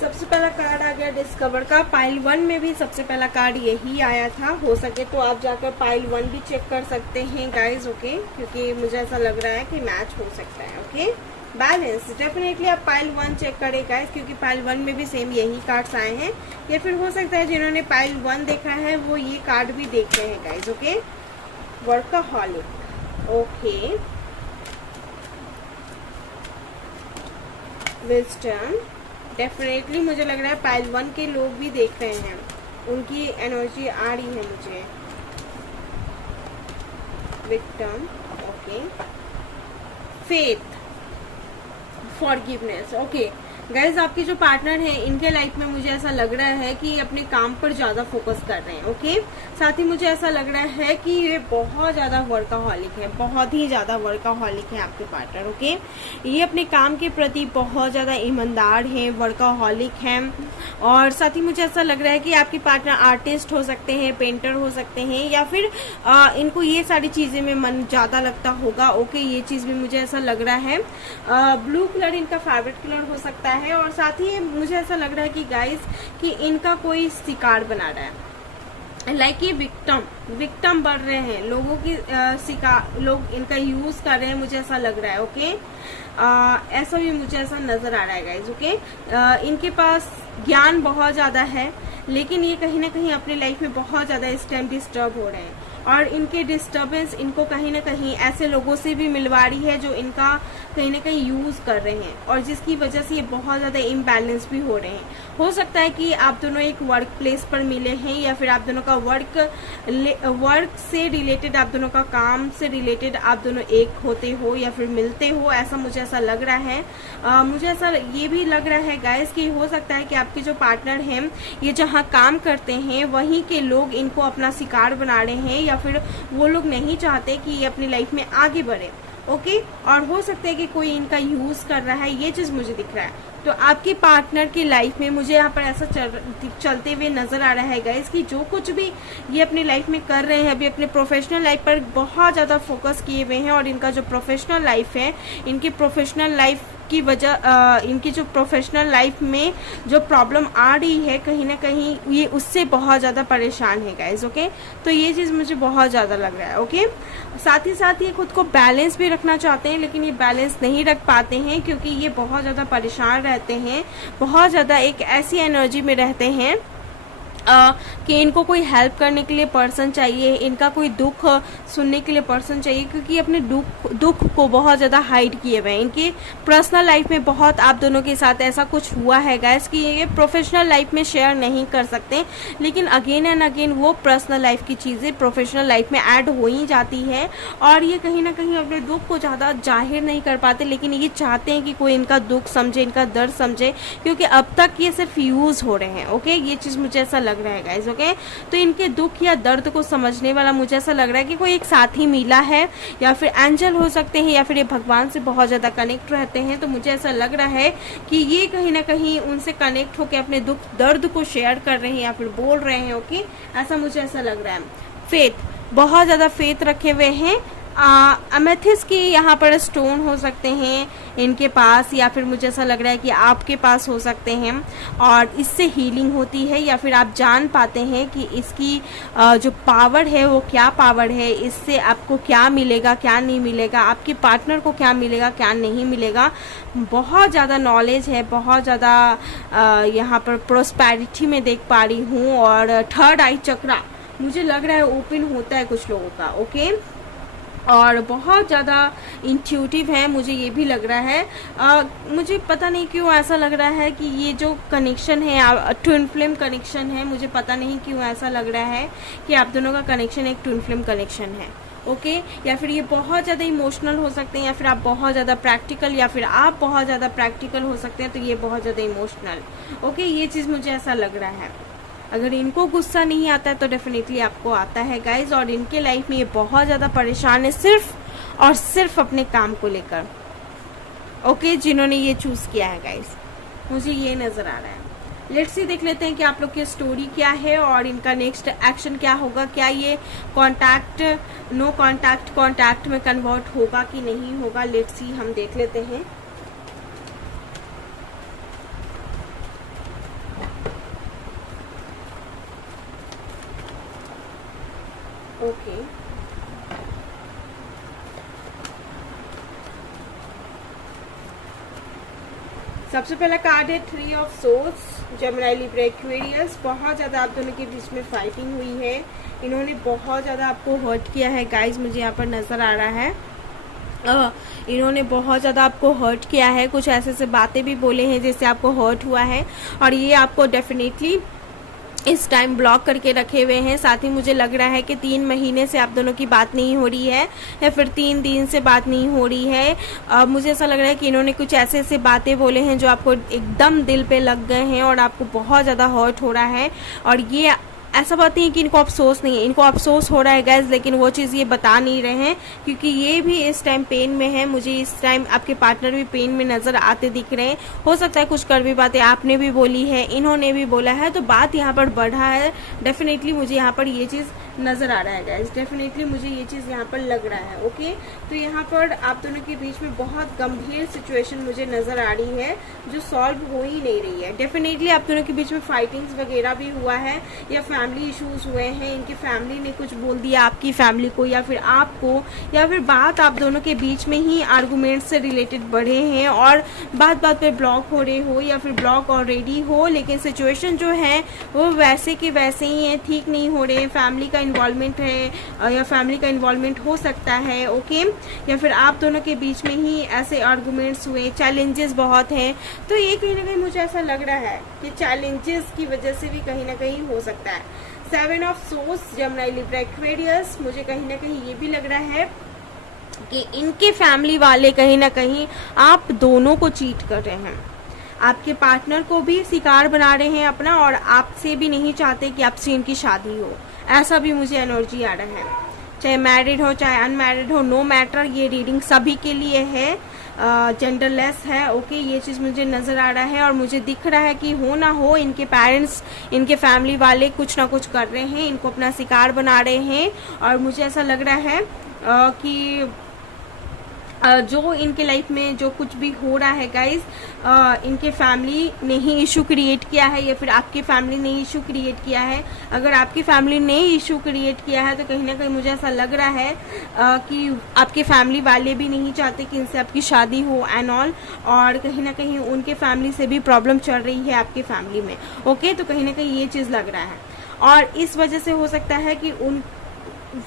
सबसे पहला कार्ड आ गया डिस्कवर का। पाइल 1 में भी सबसे पहला कार्ड यही आया था। हो सके तो आप जाकर पाइल 1 भी चेक कर सकते हैं गाइज। ओके, क्योंकि मुझे ऐसा लग रहा है कि मैच हो सकता है। ओके, बैलेंस डेफिनेटली आप पाइल 1 चेक करें गाइज, क्योंकि पाइल 1 में भी सेम यही कार्ड्स आए हैं। या फिर हो सकता है जिन्होंने पाइल 1 देखा है वो ये कार्ड भी देख रहे हैं guys. Okay, workaholic, okay, wisdom, definitely मुझे लग रहा है पाइल 1 के लोग भी देख रहे हैं, उनकी एनर्जी आ रही है मुझे। Victim, okay, faith, forgiveness. Okay guys, आपके जो पार्टनर हैं इनके लाइफ में मुझे ऐसा लग रहा है कि अपने काम पर ज्यादा फोकस कर रहे हैं। ओके, साथ ही मुझे ऐसा लग रहा है कि ये बहुत ज्यादा वर्कaholic है, बहुत ही ज्यादा वर्कaholic है आपके पार्टनर। ओके, ये अपने काम के प्रति बहुत ज्यादा ईमानदार है, वर्कaholic है। और साथ ही मुझे ऐसा लग रहा है कि आपके पार्टनर आर्टिस्ट हो सकते हैं, पेंटर हो सकते हैं, या फिर इनको ये सारी चीजें में मन ज्यादा लगता होगा। ओके, ये चीज भी मुझे ऐसा लग रहा है। ब्लू कलर इनका फेवरेट कलर हो सकता है। और साथ ही मुझे ऐसा लग रहा है कि गाइस कि इनका कोई शिकार बना रहा है, लाइक ये विक्टिम बढ़ रहे हैं, लोगों की शिकार, लोग इनका यूज कर रहे हैं, मुझे ऐसा लग रहा है। ओके, ऐसा भी मुझे ऐसा नजर आ रहा है गाइस। ओके, इनके पास ज्ञान बहुत ज्यादा है, लेकिन ये कहीं ना कहीं अपनी लाइफ में बहुत ज्यादा इस टाइम डिस्टर्ब हो रहे हैं, और इनके डिस्टर्बेंस इनको कहीं ना कहीं ऐसे लोगों से भी मिलवा रही है जो इनका कहीं ना कहीं यूज कर रहे हैं, और जिसकी वजह से ये बहुत ज्यादा इम्बैलेंस भी हो रहे हैं। हो सकता है कि आप दोनों एक वर्क प्लेस पर मिले हैं, या फिर आप दोनों का वर्क से रिलेटेड, आप दोनों का काम से रिलेटेड आप दोनों एक होते हो या फिर मिलते हो, ऐसा मुझे ऐसा लग रहा है। मुझे ऐसा ये भी लग रहा है गाइस कि हो सकता है कि आपके जो पार्टनर हैं ये जहाँ काम करते हैं वहीं के लोग इनको अपना शिकार बना रहे हैं, या फिर वो लोग नहीं चाहते कि ये अपनी लाइफ में आगे बढ़े। ओके, और हो सकता है कि कोई इनका यूज कर रहा है, ये चीज मुझे दिख रहा है। तो आपके पार्टनर की लाइफ में मुझे यहाँ पर ऐसा चलते हुए नजर आ रहा है गाइस कि जो कुछ भी ये अपनी लाइफ में कर रहे हैं, अभी अपने प्रोफेशनल लाइफ पर बहुत ज्यादा फोकस किए हुए हैं, और इनका जो प्रोफेशनल लाइफ है, इनकी प्रोफेशनल लाइफ की वजह, इनकी जो प्रोफेशनल लाइफ में जो प्रॉब्लम आ रही है, कहीं ना कहीं ये उससे बहुत ज़्यादा परेशान है गाइज। ओके, तो ये चीज़ मुझे बहुत ज़्यादा लग रहा है। ओके, साथ ही साथ ये खुद को बैलेंस भी रखना चाहते हैं, लेकिन ये बैलेंस नहीं रख पाते हैं, क्योंकि ये बहुत ज़्यादा परेशान रहते हैं, बहुत ज़्यादा एक ऐसी एनर्जी में रहते हैं कि इनको कोई हेल्प करने के लिए पर्सन चाहिए, इनका कोई दुख सुनने के लिए पर्सन चाहिए, क्योंकि अपने दुख को बहुत ज़्यादा हाइड किए हुए हैं। इनके पर्सनल लाइफ में बहुत आप दोनों के साथ ऐसा कुछ हुआ है गाइस कि ये प्रोफेशनल लाइफ में शेयर नहीं कर सकते, लेकिन अगेन एंड अगेन वो पर्सनल लाइफ की चीज़ें प्रोफेशनल लाइफ में ऐड हो ही जाती है, और ये कहीं ना कहीं अपने दुख को ज़्यादा जाहिर नहीं कर पाते, लेकिन ये चाहते हैं कि कोई इनका दुख समझे, इनका दर्द समझे, क्योंकि अब तक ये सिर्फ यूज हो रहे हैं। ओके, ये चीज़ मुझे ऐसा लग रहा है गाइस। ओके, तो इनके दुख या दर्द को समझने वाला मुझे ऐसा लग रहा है कि कोई एक साथी मिला है, या फिर एंजल हो सकते हैं, या फिर ये भगवान से बहुत ज्यादा कनेक्ट रहते हैं। तो मुझे ऐसा लग रहा है कि ये कहीं ना कहीं उनसे कनेक्ट होकर अपने दुख दर्द को शेयर कर रहे हैं, या फिर बोल रहे हैं। ओके, ऐसा मुझे ऐसा लग रहा है। फेथ, बहुत ज्यादा फेथ रखे हुए हैं। अमेथिस्ट की यहाँ पर स्टोन हो सकते हैं इनके पास, या फिर मुझे ऐसा लग रहा है कि आपके पास हो सकते हैं, और इससे हीलिंग होती है, या फिर आप जान पाते हैं कि इसकी जो पावर है वो क्या पावर है, इससे आपको क्या मिलेगा क्या नहीं मिलेगा, आपके पार्टनर को क्या मिलेगा क्या नहीं मिलेगा। बहुत ज़्यादा नॉलेज है, बहुत ज़्यादा यहाँ पर प्रोस्पेरिटी में देख पा रही हूँ, और थर्ड आई चक्रा मुझे लग रहा है ओपन होता है कुछ लोगों का। ओके, और बहुत ज़्यादा इंट्यूटिव है, मुझे ये भी लग रहा है। मुझे पता नहीं क्यों ऐसा लग रहा है कि ये जो कनेक्शन है ट्विन फ्लेम कनेक्शन है, मुझे पता नहीं क्यों ऐसा लग रहा है कि आप दोनों का कनेक्शन एक ट्विन फ्लेम कनेक्शन है। ओके या फिर ये बहुत ज़्यादा इमोशनल हो सकते हैं, या फिर आप बहुत ज़्यादा प्रैक्टिकल, या फिर आप बहुत ज़्यादा प्रैक्टिकल हो सकते हैं, तो ये बहुत ज़्यादा इमोशनल। ओके ये चीज़ मुझे ऐसा लग रहा है। अगर इनको गुस्सा नहीं आता है तो डेफिनेटली आपको आता है गाइज, और इनके लाइफ में ये बहुत ज़्यादा परेशान है सिर्फ और सिर्फ अपने काम को लेकर। ओके जिन्होंने ये चूज़ किया है गाइज, मुझे ये नज़र आ रहा है। लेट्स सी देख लेते हैं कि आप लोग की स्टोरी क्या है और इनका नेक्स्ट एक्शन क्या होगा। क्या ये कॉन्टैक्ट, नो कॉन्टैक्ट, कॉन्टैक्ट में कन्वर्ट होगा कि नहीं होगा, लेट्स सी हम देख लेते हैं। ओके सबसे पहला कार्ड है 3 of swords, Gemini, Libra, Aquarius. बहुत ज़्यादा आप दोनों के बीच में फाइटिंग हुई है, इन्होंने बहुत ज़्यादा आपको हर्ट किया है गाइज, मुझे यहाँ पर नज़र आ रहा है। इन्होंने बहुत ज़्यादा आपको हर्ट किया है, कुछ ऐसे ऐसे बातें भी बोले हैं जिससे आपको हर्ट हुआ है, और ये आपको डेफिनेटली इस टाइम ब्लॉक करके रखे हुए हैं। साथ ही मुझे लग रहा है कि 3 महीने से आप दोनों की बात नहीं हो रही है, या फिर 3 दिन से बात नहीं हो रही है। मुझे ऐसा लग रहा है कि इन्होंने कुछ ऐसे ऐसे बातें बोले हैं जो आपको एकदम दिल पे लग गए हैं और आपको बहुत ज़्यादा हर्ट हो रहा है। और ये ऐसा बात नहीं है कि इनको अफसोस नहीं है, इनको अफसोस हो रहा है गैस, लेकिन वो चीज़ ये बता नहीं रहे हैं क्योंकि ये भी इस टाइम पेन में है। मुझे इस टाइम आपके पार्टनर भी पेन में नज़र आते दिख रहे हैं। हो सकता है कुछ कड़वी बातें आपने भी बोली है, इन्होंने भी बोला है, तो बात यहाँ पर बढ़ा है। डेफिनेटली मुझे यहाँ पर ये चीज़ नज़र आ रहा है गैस, डेफिनेटली मुझे ये चीज़ यहाँ पर लग रहा है। ओके तो यहाँ पर आप दोनों के बीच में बहुत गंभीर सिचुएशन मुझे नज़र आ रही है जो सॉल्व हो ही नहीं रही है। डेफिनेटली आप दोनों के बीच में फाइटिंग्स वगैरह भी हुआ है, या फैमिली इश्यूज हुए हैं, इनकी फैमिली ने कुछ बोल दिया आपकी फैमिली को या फिर आपको, या फिर बात आप दोनों के बीच में ही आर्गूमेंट से रिलेटेड बढ़े हैं और बात बात पे ब्लॉक हो रहे हो, या फिर ब्लॉक ऑलरेडी हो, लेकिन सिचुएशन जो है वो वैसे के वैसे ही है, ठीक नहीं हो रहे। फैमिली का इन्वॉल्वमेंट है या फैमिली का इन्वॉल्वमेंट हो सकता है। ओके या फिर आप दोनों के बीच में ही ऐसे आर्गूमेंट्स हुए, चैलेंजेस बहुत हैं। तो ये कहीं ना कहीं मुझे ऐसा लग रहा है कि चैलेंजेस की वजह से भी कहीं ना कहीं हो सकता है। 7 of source, Gemini, Libra, Aquarius. मुझे कहीं ना कहीं ये भी लग रहा है कि इनके फैमिली वाले कहीं ना कहीं आप दोनों को चीट कर रहे हैं, आपके पार्टनर को भी शिकार बना रहे हैं अपना, और आपसे भी नहीं चाहते कि आपसे इनकी शादी हो। ऐसा भी मुझे एनर्जी आ रहा है, चाहे मैरिड हो चाहे अनमैरिड हो, नो मैटर। ये रीडिंग सभी के लिए है, जेंडरलेस है। ओके ये चीज़ मुझे नज़र आ रहा है, और मुझे दिख रहा है कि हो ना हो इनके पेरेंट्स, इनके फैमिली वाले कुछ ना कुछ कर रहे हैं, इनको अपना शिकार बना रहे हैं। और मुझे ऐसा लग रहा है कि जो इनके लाइफ में जो कुछ भी हो रहा है गाइज, इनके फैमिली ने ही इशू क्रिएट किया है, या फिर आपकी फैमिली ने इशू क्रिएट किया है। अगर आपकी फैमिली ने इशू क्रिएट किया है तो कहीं ना कहीं मुझे ऐसा लग रहा है कि आपके फैमिली वाले भी नहीं चाहते कि इनसे आपकी शादी हो एंड ऑल, और कहीं ना कहीं उनके फैमिली से भी प्रॉब्लम चल रही है आपकी फैमिली में। ओके तो कहीं ना कहीं ये चीज़ लग रहा है, और इस वजह से हो सकता है कि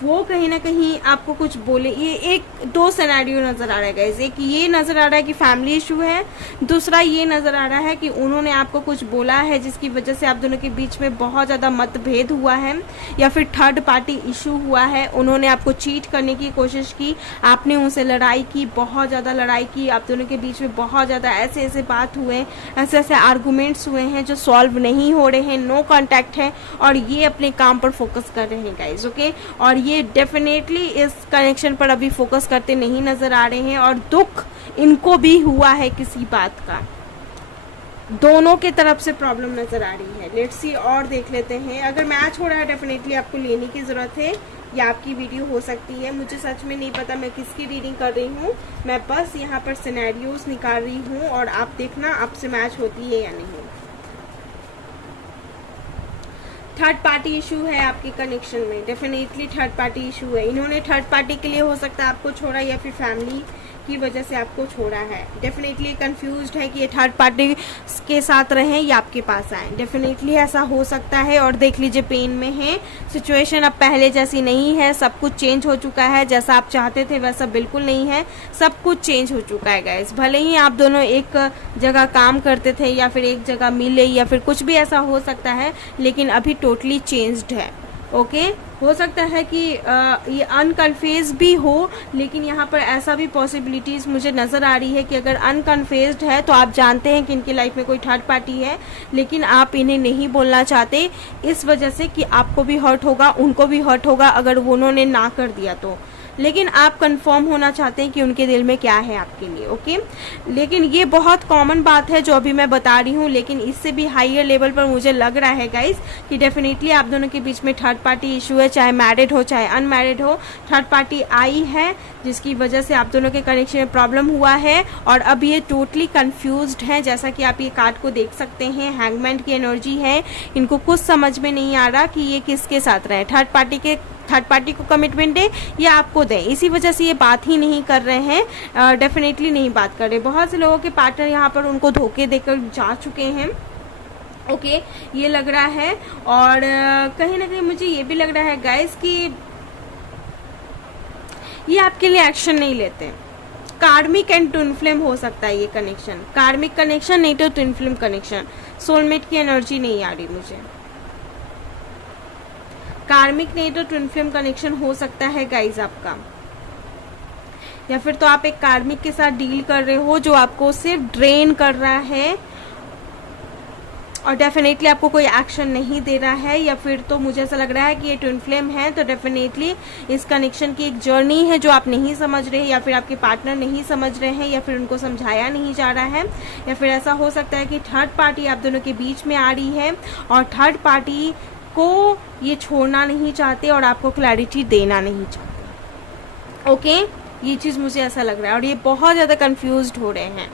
वो कहीं ना कहीं आपको कुछ बोले। ये एक 2 सिनेरियो नज़र आ रहा है गाइस, एक ये नज़र आ रहा है कि फैमिली इशू है, दूसरा ये नज़र आ रहा है कि उन्होंने आपको कुछ बोला है जिसकी वजह से आप दोनों के बीच में बहुत ज़्यादा मतभेद हुआ है, या फिर थर्ड पार्टी इशू हुआ है। उन्होंने आपको चीट करने की कोशिश की, आपने उनसे लड़ाई की, बहुत ज़्यादा लड़ाई की, आप दोनों के बीच में बहुत ज़्यादा ऐसे ऐसे बात हुए, ऐसे ऐसे आर्गूमेंट्स हुए हैं जो सॉल्व नहीं हो रहे हैं, नो कॉन्टैक्ट है, और ये अपने काम पर फोकस कर रहे हैं गाइज। ओके और ये डेफिनेटली इस कनेक्शन पर अभी फोकस करते नहीं नजर आ रहे हैं, और दुख इनको भी हुआ है किसी बात का। दोनों के तरफ से प्रॉब्लम नजर आ रही है। लेट्स सी और देख लेते हैं। अगर मैच हो रहा है डेफिनेटली आपको लेने की ज़रूरत है, या आपकी वीडियो हो सकती है। मुझे सच में नहीं पता मैं किसकी रीडिंग कर रही हूँ, मैं बस यहाँ पर सिनेरियोस निकाल रही हूँ, और आप देखना आपसे मैच होती है या नहीं। थर्ड पार्टी इशू है आपके कनेक्शन में, डेफिनेटली थर्ड पार्टी इशू है। इन्होंने थर्ड पार्टी के लिए हो सकता है आपको छोड़ा, या फिर फैमिली की वजह से आपको छोड़ा है। डेफिनेटली कंफ्यूज्ड है कि ये थर्ड पार्टी के साथ रहें या आपके पास आए। डेफिनेटली ऐसा हो सकता है। और देख लीजिए पेन में है, सिचुएशन अब पहले जैसी नहीं है, सब कुछ चेंज हो चुका है। जैसा आप चाहते थे वैसा बिल्कुल नहीं है, सब कुछ चेंज हो चुका है गाइस। भले ही आप दोनों एक जगह काम करते थे या फिर एक जगह मिले या फिर कुछ भी ऐसा हो सकता है, लेकिन अभी टोटली चेंज्ड है। ओके हो सकता है कि ये अनकन्फेज भी हो, लेकिन यहाँ पर ऐसा भी पॉसिबिलिटीज़ मुझे नज़र आ रही है कि अगर अनकन्फेज्ड है तो आप जानते हैं कि इनकी लाइफ में कोई थर्ड पार्टी है, लेकिन आप इन्हें नहीं बोलना चाहते इस वजह से कि आपको भी हर्ट होगा, उनको भी हर्ट होगा अगर उन्होंने ना कर दिया तो। लेकिन आप कंफर्म होना चाहते हैं कि उनके दिल में क्या है आपके लिए। ओके लेकिन ये बहुत कॉमन बात है जो अभी मैं बता रही हूँ, लेकिन इससे भी हाईयर लेवल पर मुझे लग रहा है गाइस कि डेफिनेटली आप दोनों के बीच में थर्ड पार्टी इशू है, चाहे मैरिड हो चाहे अनमैरिड हो। थर्ड पार्टी आई है जिसकी वजह से आप दोनों के कनेक्शन में प्रॉब्लम हुआ है और अब ये टोटली कंफ्यूज्ड हैं। जैसा कि आप ये कार्ड को देख सकते हैं, हैंगमैन की एनर्जी है। इनको कुछ समझ में नहीं आ रहा कि ये किसके साथ रहे, थर्ड पार्टी को कमिटमेंट दे या आपको दे। इसी वजह से ये बात ही नहीं कर रहे हैं, डेफिनेटली नहीं बात कर रहे। बहुत से लोगों के पार्टनर यहाँ पर उनको धोखे देकर जा चुके हैं। ओके ये लग रहा है। और कहीं ना कहीं मुझे ये भी लग रहा है गाइस कि ये आपके लिए एक्शन नहीं लेते। कार्मिक एंड ट्विन फ्लेम हो सकता है ये कनेक्शन, कार्मिक कनेक्शन नहीं तो ट्विन फ्लेम कनेक्शन। सोलमेट की एनर्जी नहीं आ रही मुझे। कार्मिक नहीं तो ट्विन फ्लेम कनेक्शन हो सकता है गाइज आपका, या फिर तो आप एक कार्मिक के साथ डील कर रहे हो जो आपको सिर्फ ड्रेन कर रहा है और डेफिनेटली आपको कोई एक्शन नहीं दे रहा है, या फिर तो मुझे ऐसा लग रहा है कि ये ट्विन फ्लेम है तो डेफिनेटली इस कनेक्शन की एक जर्नी है जो आप नहीं समझ रहे, या फिर आपके पार्टनर नहीं समझ रहे हैं, या फिर उनको समझाया नहीं जा रहा है, या फिर ऐसा हो सकता है कि थर्ड पार्टी आप दोनों के बीच में आ रही है और थर्ड पार्टी को ये छोड़ना नहीं चाहते और आपको क्लैरिटी देना नहीं चाहते। ओके ये चीज़ मुझे ऐसा लग रहा है और ये बहुत ज़्यादा कंफ्यूज्ड हो रहे हैं।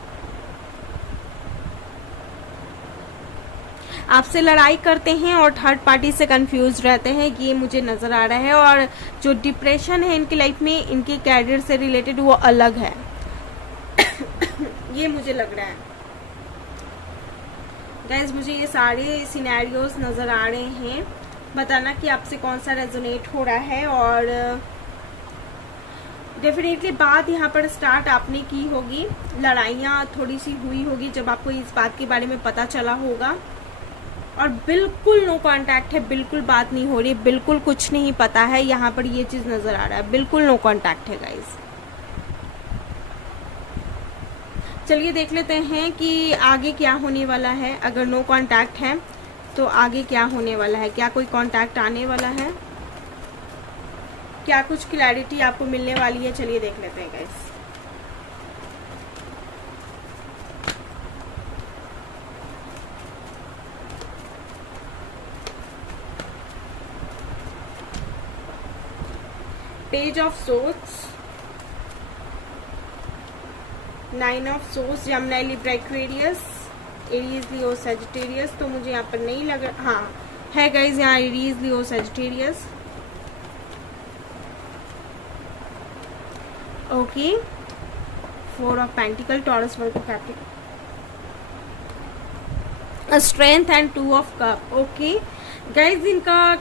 आपसे लड़ाई करते हैं और थर्ड पार्टी से कंफ्यूज रहते हैं, ये मुझे नज़र आ रहा है। और जो डिप्रेशन है इनकी लाइफ में, इनके कैरियर से रिलेटेड, वो अलग है ये मुझे लग रहा है गाइज। मुझे ये सारे सिनेरियोज नज़र आ रहे हैं। बताना कि आपसे कौन सा रेजोनेट हो रहा है। और डेफिनेटली बात यहाँ पर स्टार्ट आपने की होगी, लड़ाइयाँ थोड़ी सी हुई होगी जब आपको इस बात के बारे में पता चला होगा। और बिल्कुल नो कांटेक्ट है, बिल्कुल बात नहीं हो रही, बिल्कुल कुछ नहीं पता है, यहाँ पर ये चीज़ नज़र आ रहा है। बिल्कुल नो कांटेक्ट है गाइज। चलिए देख लेते हैं कि आगे क्या होने वाला है। अगर नो कांटेक्ट है तो आगे क्या होने वाला है, क्या कोई कांटेक्ट आने वाला है, क्या कुछ क्लैरिटी आपको मिलने वाली है। चलिए देख लेते हैं guys. Page of swords, 9 of swords, जमनाई, Libra, Aquarius, Aries, Leo, Sagittarius. तो मुझे यहाँ पर नहीं लग रहा, हाँ है गाइज यहाँ Aries, Leo, Sagittarius. Okay 4 of pentacle, taurus, Virgo, Capricorn, strength and 2 of cup. Okay guys इनका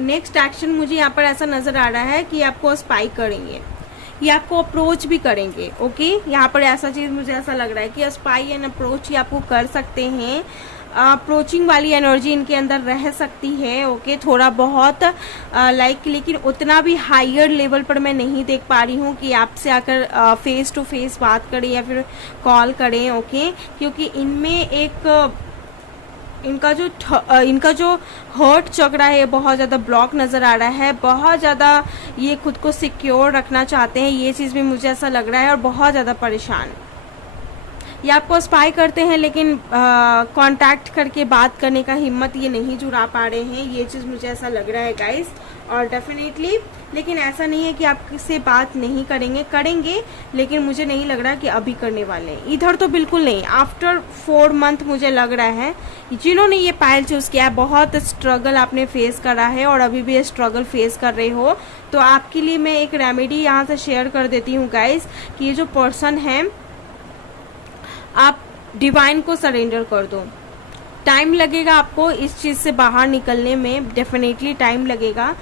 नेक्स्ट एक्शन मुझे यहाँ पर ऐसा नजर आ रहा है कि आपको स्पाई करेंगे, ये आपको अप्रोच भी करेंगे। ओके यहाँ पर ऐसा चीज़ मुझे ऐसा लग रहा है कि स्पाई एंड अप्रोच ही आपको कर सकते हैं। अप्रोचिंग वाली एनर्जी इनके अंदर रह सकती है। ओके थोड़ा बहुत लाइक, लेकिन उतना भी हायर लेवल पर मैं नहीं देख पा रही हूँ कि आपसे आकर फेस टू फेस बात करें या फिर कॉल करें। ओके क्योंकि इनमें एक इनका जो हर्ट चक्र है बहुत ज़्यादा ब्लॉक नज़र आ रहा है, बहुत ज़्यादा ये खुद को सिक्योर रखना चाहते हैं, ये चीज़ भी मुझे ऐसा लग रहा है, और बहुत ज़्यादा परेशान। ये आपको स्पाई करते हैं, लेकिन कांटेक्ट करके बात करने का हिम्मत ये नहीं जुटा पा रहे हैं। ये चीज़ मुझे ऐसा लग रहा है गाइस। और डेफिनेटली, लेकिन ऐसा नहीं है कि आपसे बात नहीं करेंगे, लेकिन मुझे नहीं लग रहा कि अभी करने वाले हैं। इधर तो बिल्कुल नहीं। आफ्टर 4 मंथ मुझे लग रहा है जिन्होंने ये पायल चूज़ किया है, बहुत स्ट्रगल आपने फेस करा है और अभी भी स्ट्रगल फेस कर रहे हो, तो आपके लिए मैं एक रेमेडी यहाँ से शेयर कर देती हूँ गाइस कि ये जो पर्सन है, आप डिवाइन को सरेंडर कर दो। टाइम लगेगा आपको इस चीज़ से बाहर निकलने में, डेफिनेटली टाइम लगेगा।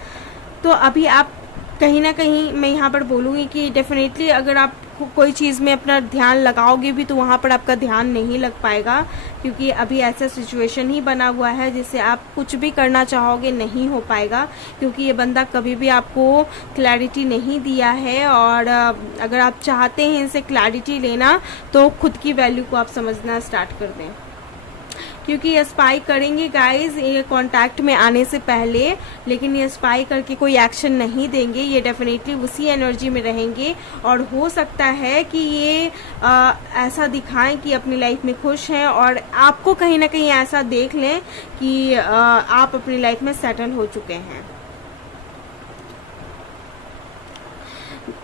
तो अभी आप कहीं ना कहीं, मैं यहाँ पर बोलूँगी कि डेफिनेटली अगर आप कोई चीज़ में अपना ध्यान लगाओगे भी तो वहाँ पर आपका ध्यान नहीं लग पाएगा, क्योंकि अभी ऐसा सिचुएशन ही बना हुआ है जिससे आप कुछ भी करना चाहोगे नहीं हो पाएगा, क्योंकि ये बंदा कभी भी आपको क्लैरिटी नहीं दिया है। और अगर आप चाहते हैं इनसे क्लैरिटी लेना तो खुद की वैल्यू को आप समझना स्टार्ट कर दें, क्योंकि ये स्पाई करेंगे गाइस ये कांटेक्ट में आने से पहले, लेकिन ये स्पाई करके कोई एक्शन नहीं देंगे। ये डेफिनेटली उसी एनर्जी में रहेंगे और हो सकता है कि ये ऐसा दिखाएं कि अपनी लाइफ में खुश हैं और आपको कहीं ना कहीं ऐसा देख लें कि आप अपनी लाइफ में सेटल हो चुके हैं।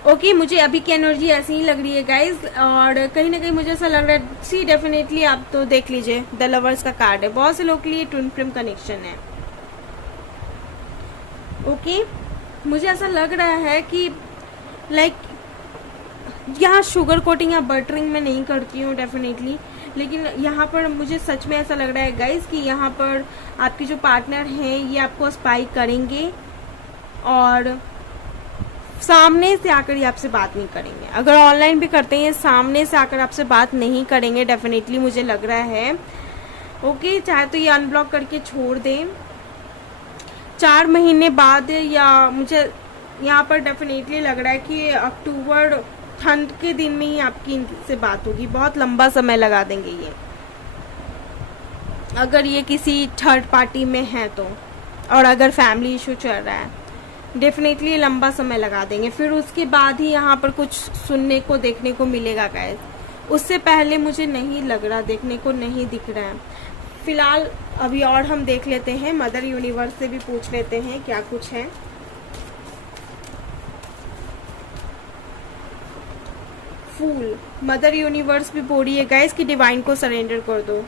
ओके, मुझे अभी की एनर्जी ऐसी ही लग रही है गाइज, और कहीं ना कहीं मुझे ऐसा लग रहा है, सी डेफिनेटली आप तो देख लीजिए, द लवर्स का कार्ड है। बहुत से लोग के लिए ट्विन फ्लेम कनेक्शन है। ओके, मुझे ऐसा लग रहा है कि लाइक यहाँ शुगर कोटिंग या बटरिंग मैं नहीं करती हूँ डेफिनेटली, लेकिन यहाँ पर मुझे सच में ऐसा लग रहा है गाइज कि यहाँ पर आपके जो पार्टनर हैं ये आपको स्पाई करेंगे और सामने से आकर ये आपसे बात नहीं करेंगे। अगर ऑनलाइन भी करते हैं, सामने से आकर आपसे बात नहीं करेंगे डेफिनेटली, मुझे लग रहा है। ओके, चाहे तो ये अनब्लॉक करके छोड़ दें 4 महीने बाद, या मुझे यहाँ पर डेफिनेटली लग रहा है कि अक्टूबर ठंड के दिन में ही आपकी इनसे बात होगी। बहुत लंबा समय लगा देंगे ये, अगर ये किसी थर्ड पार्टी में है तो, और अगर फैमिली इशू चल रहा है डेफिनेटली लंबा समय लगा देंगे। फिर उसके बाद ही यहाँ पर कुछ सुनने को देखने को मिलेगा गाइस। उससे पहले मुझे नहीं लग रहा, देखने को नहीं दिख रहा है फिलहाल। अभी और हम देख लेते हैं, मदर यूनिवर्स से भी पूछ लेते हैं क्या कुछ है। फूल, मदर यूनिवर्स भी बोल रही है गाइस कि डिवाइन को सरेंडर कर दो।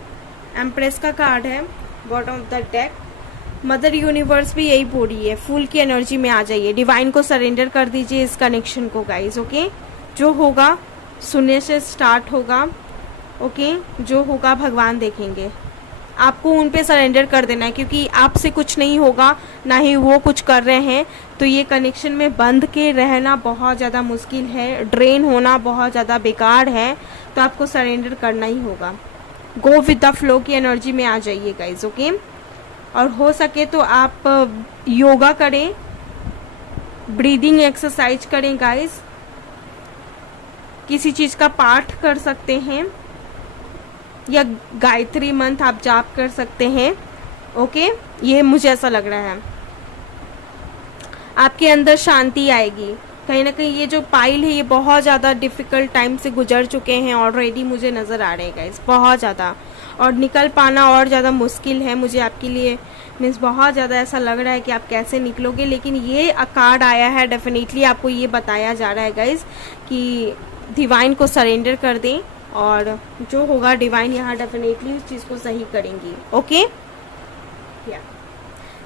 एम्प्रेस का कार्ड है bottom of the deck. Mother universe भी यही बोल रही है, फूल की एनर्जी में आ जाइए, डिवाइन को सरेंडर कर दीजिए इस कनेक्शन को गाइस। ओके, जो होगा सुनने से स्टार्ट होगा। ओके, जो होगा भगवान देखेंगे, आपको उन पे सरेंडर कर देना है, क्योंकि आपसे कुछ नहीं होगा, ना ही वो कुछ कर रहे हैं। तो ये कनेक्शन में बंध के रहना बहुत ज़्यादा मुश्किल है, ड्रेन होना बहुत ज़्यादा बेकार है, तो आपको सरेंडर करना ही होगा। गो विद द फ्लो की एनर्जी में आ जाइए गाइज। ओके, और हो सके तो आप योगा करें, ब्रीदिंग एक्सरसाइज करें गाइस, किसी चीज़ का पाठ कर सकते हैं, या गायत्री मंत्र आप जाप कर सकते हैं। ओके, ये मुझे ऐसा लग रहा है आपके अंदर शांति आएगी। कहीं ना कहीं ये जो पाइल है ये बहुत ज़्यादा डिफ़िकल्ट टाइम से गुजर चुके हैं ऑलरेडी, मुझे नज़र आ रहे हैं गाइस, बहुत ज़्यादा, और निकल पाना और ज़्यादा मुश्किल है मुझे आपके लिए। मीन्स बहुत ज़्यादा ऐसा लग रहा है कि आप कैसे निकलोगे, लेकिन ये कार्ड आया है, डेफिनेटली आपको ये बताया जा रहा है गाइस कि डिवाइन को सरेंडर कर दें, और जो होगा डिवाइन यहाँ डेफिनेटली उस चीज़ को सही करेंगी। ओके, या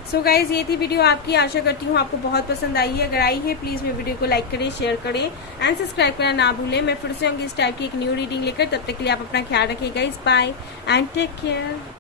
सो गाइज, ये थी वीडियो आपकी। आशा करती हूँ आपको बहुत पसंद आई है। अगर आई है प्लीज़ मेरे वीडियो को लाइक करें, शेयर करें एंड सब्सक्राइब करना ना भूलें। मैं फिर से आऊँगी इस टाइप की एक न्यू रीडिंग लेकर, तब तक के लिए आप अपना ख्याल रखिए guys. Bye and take care.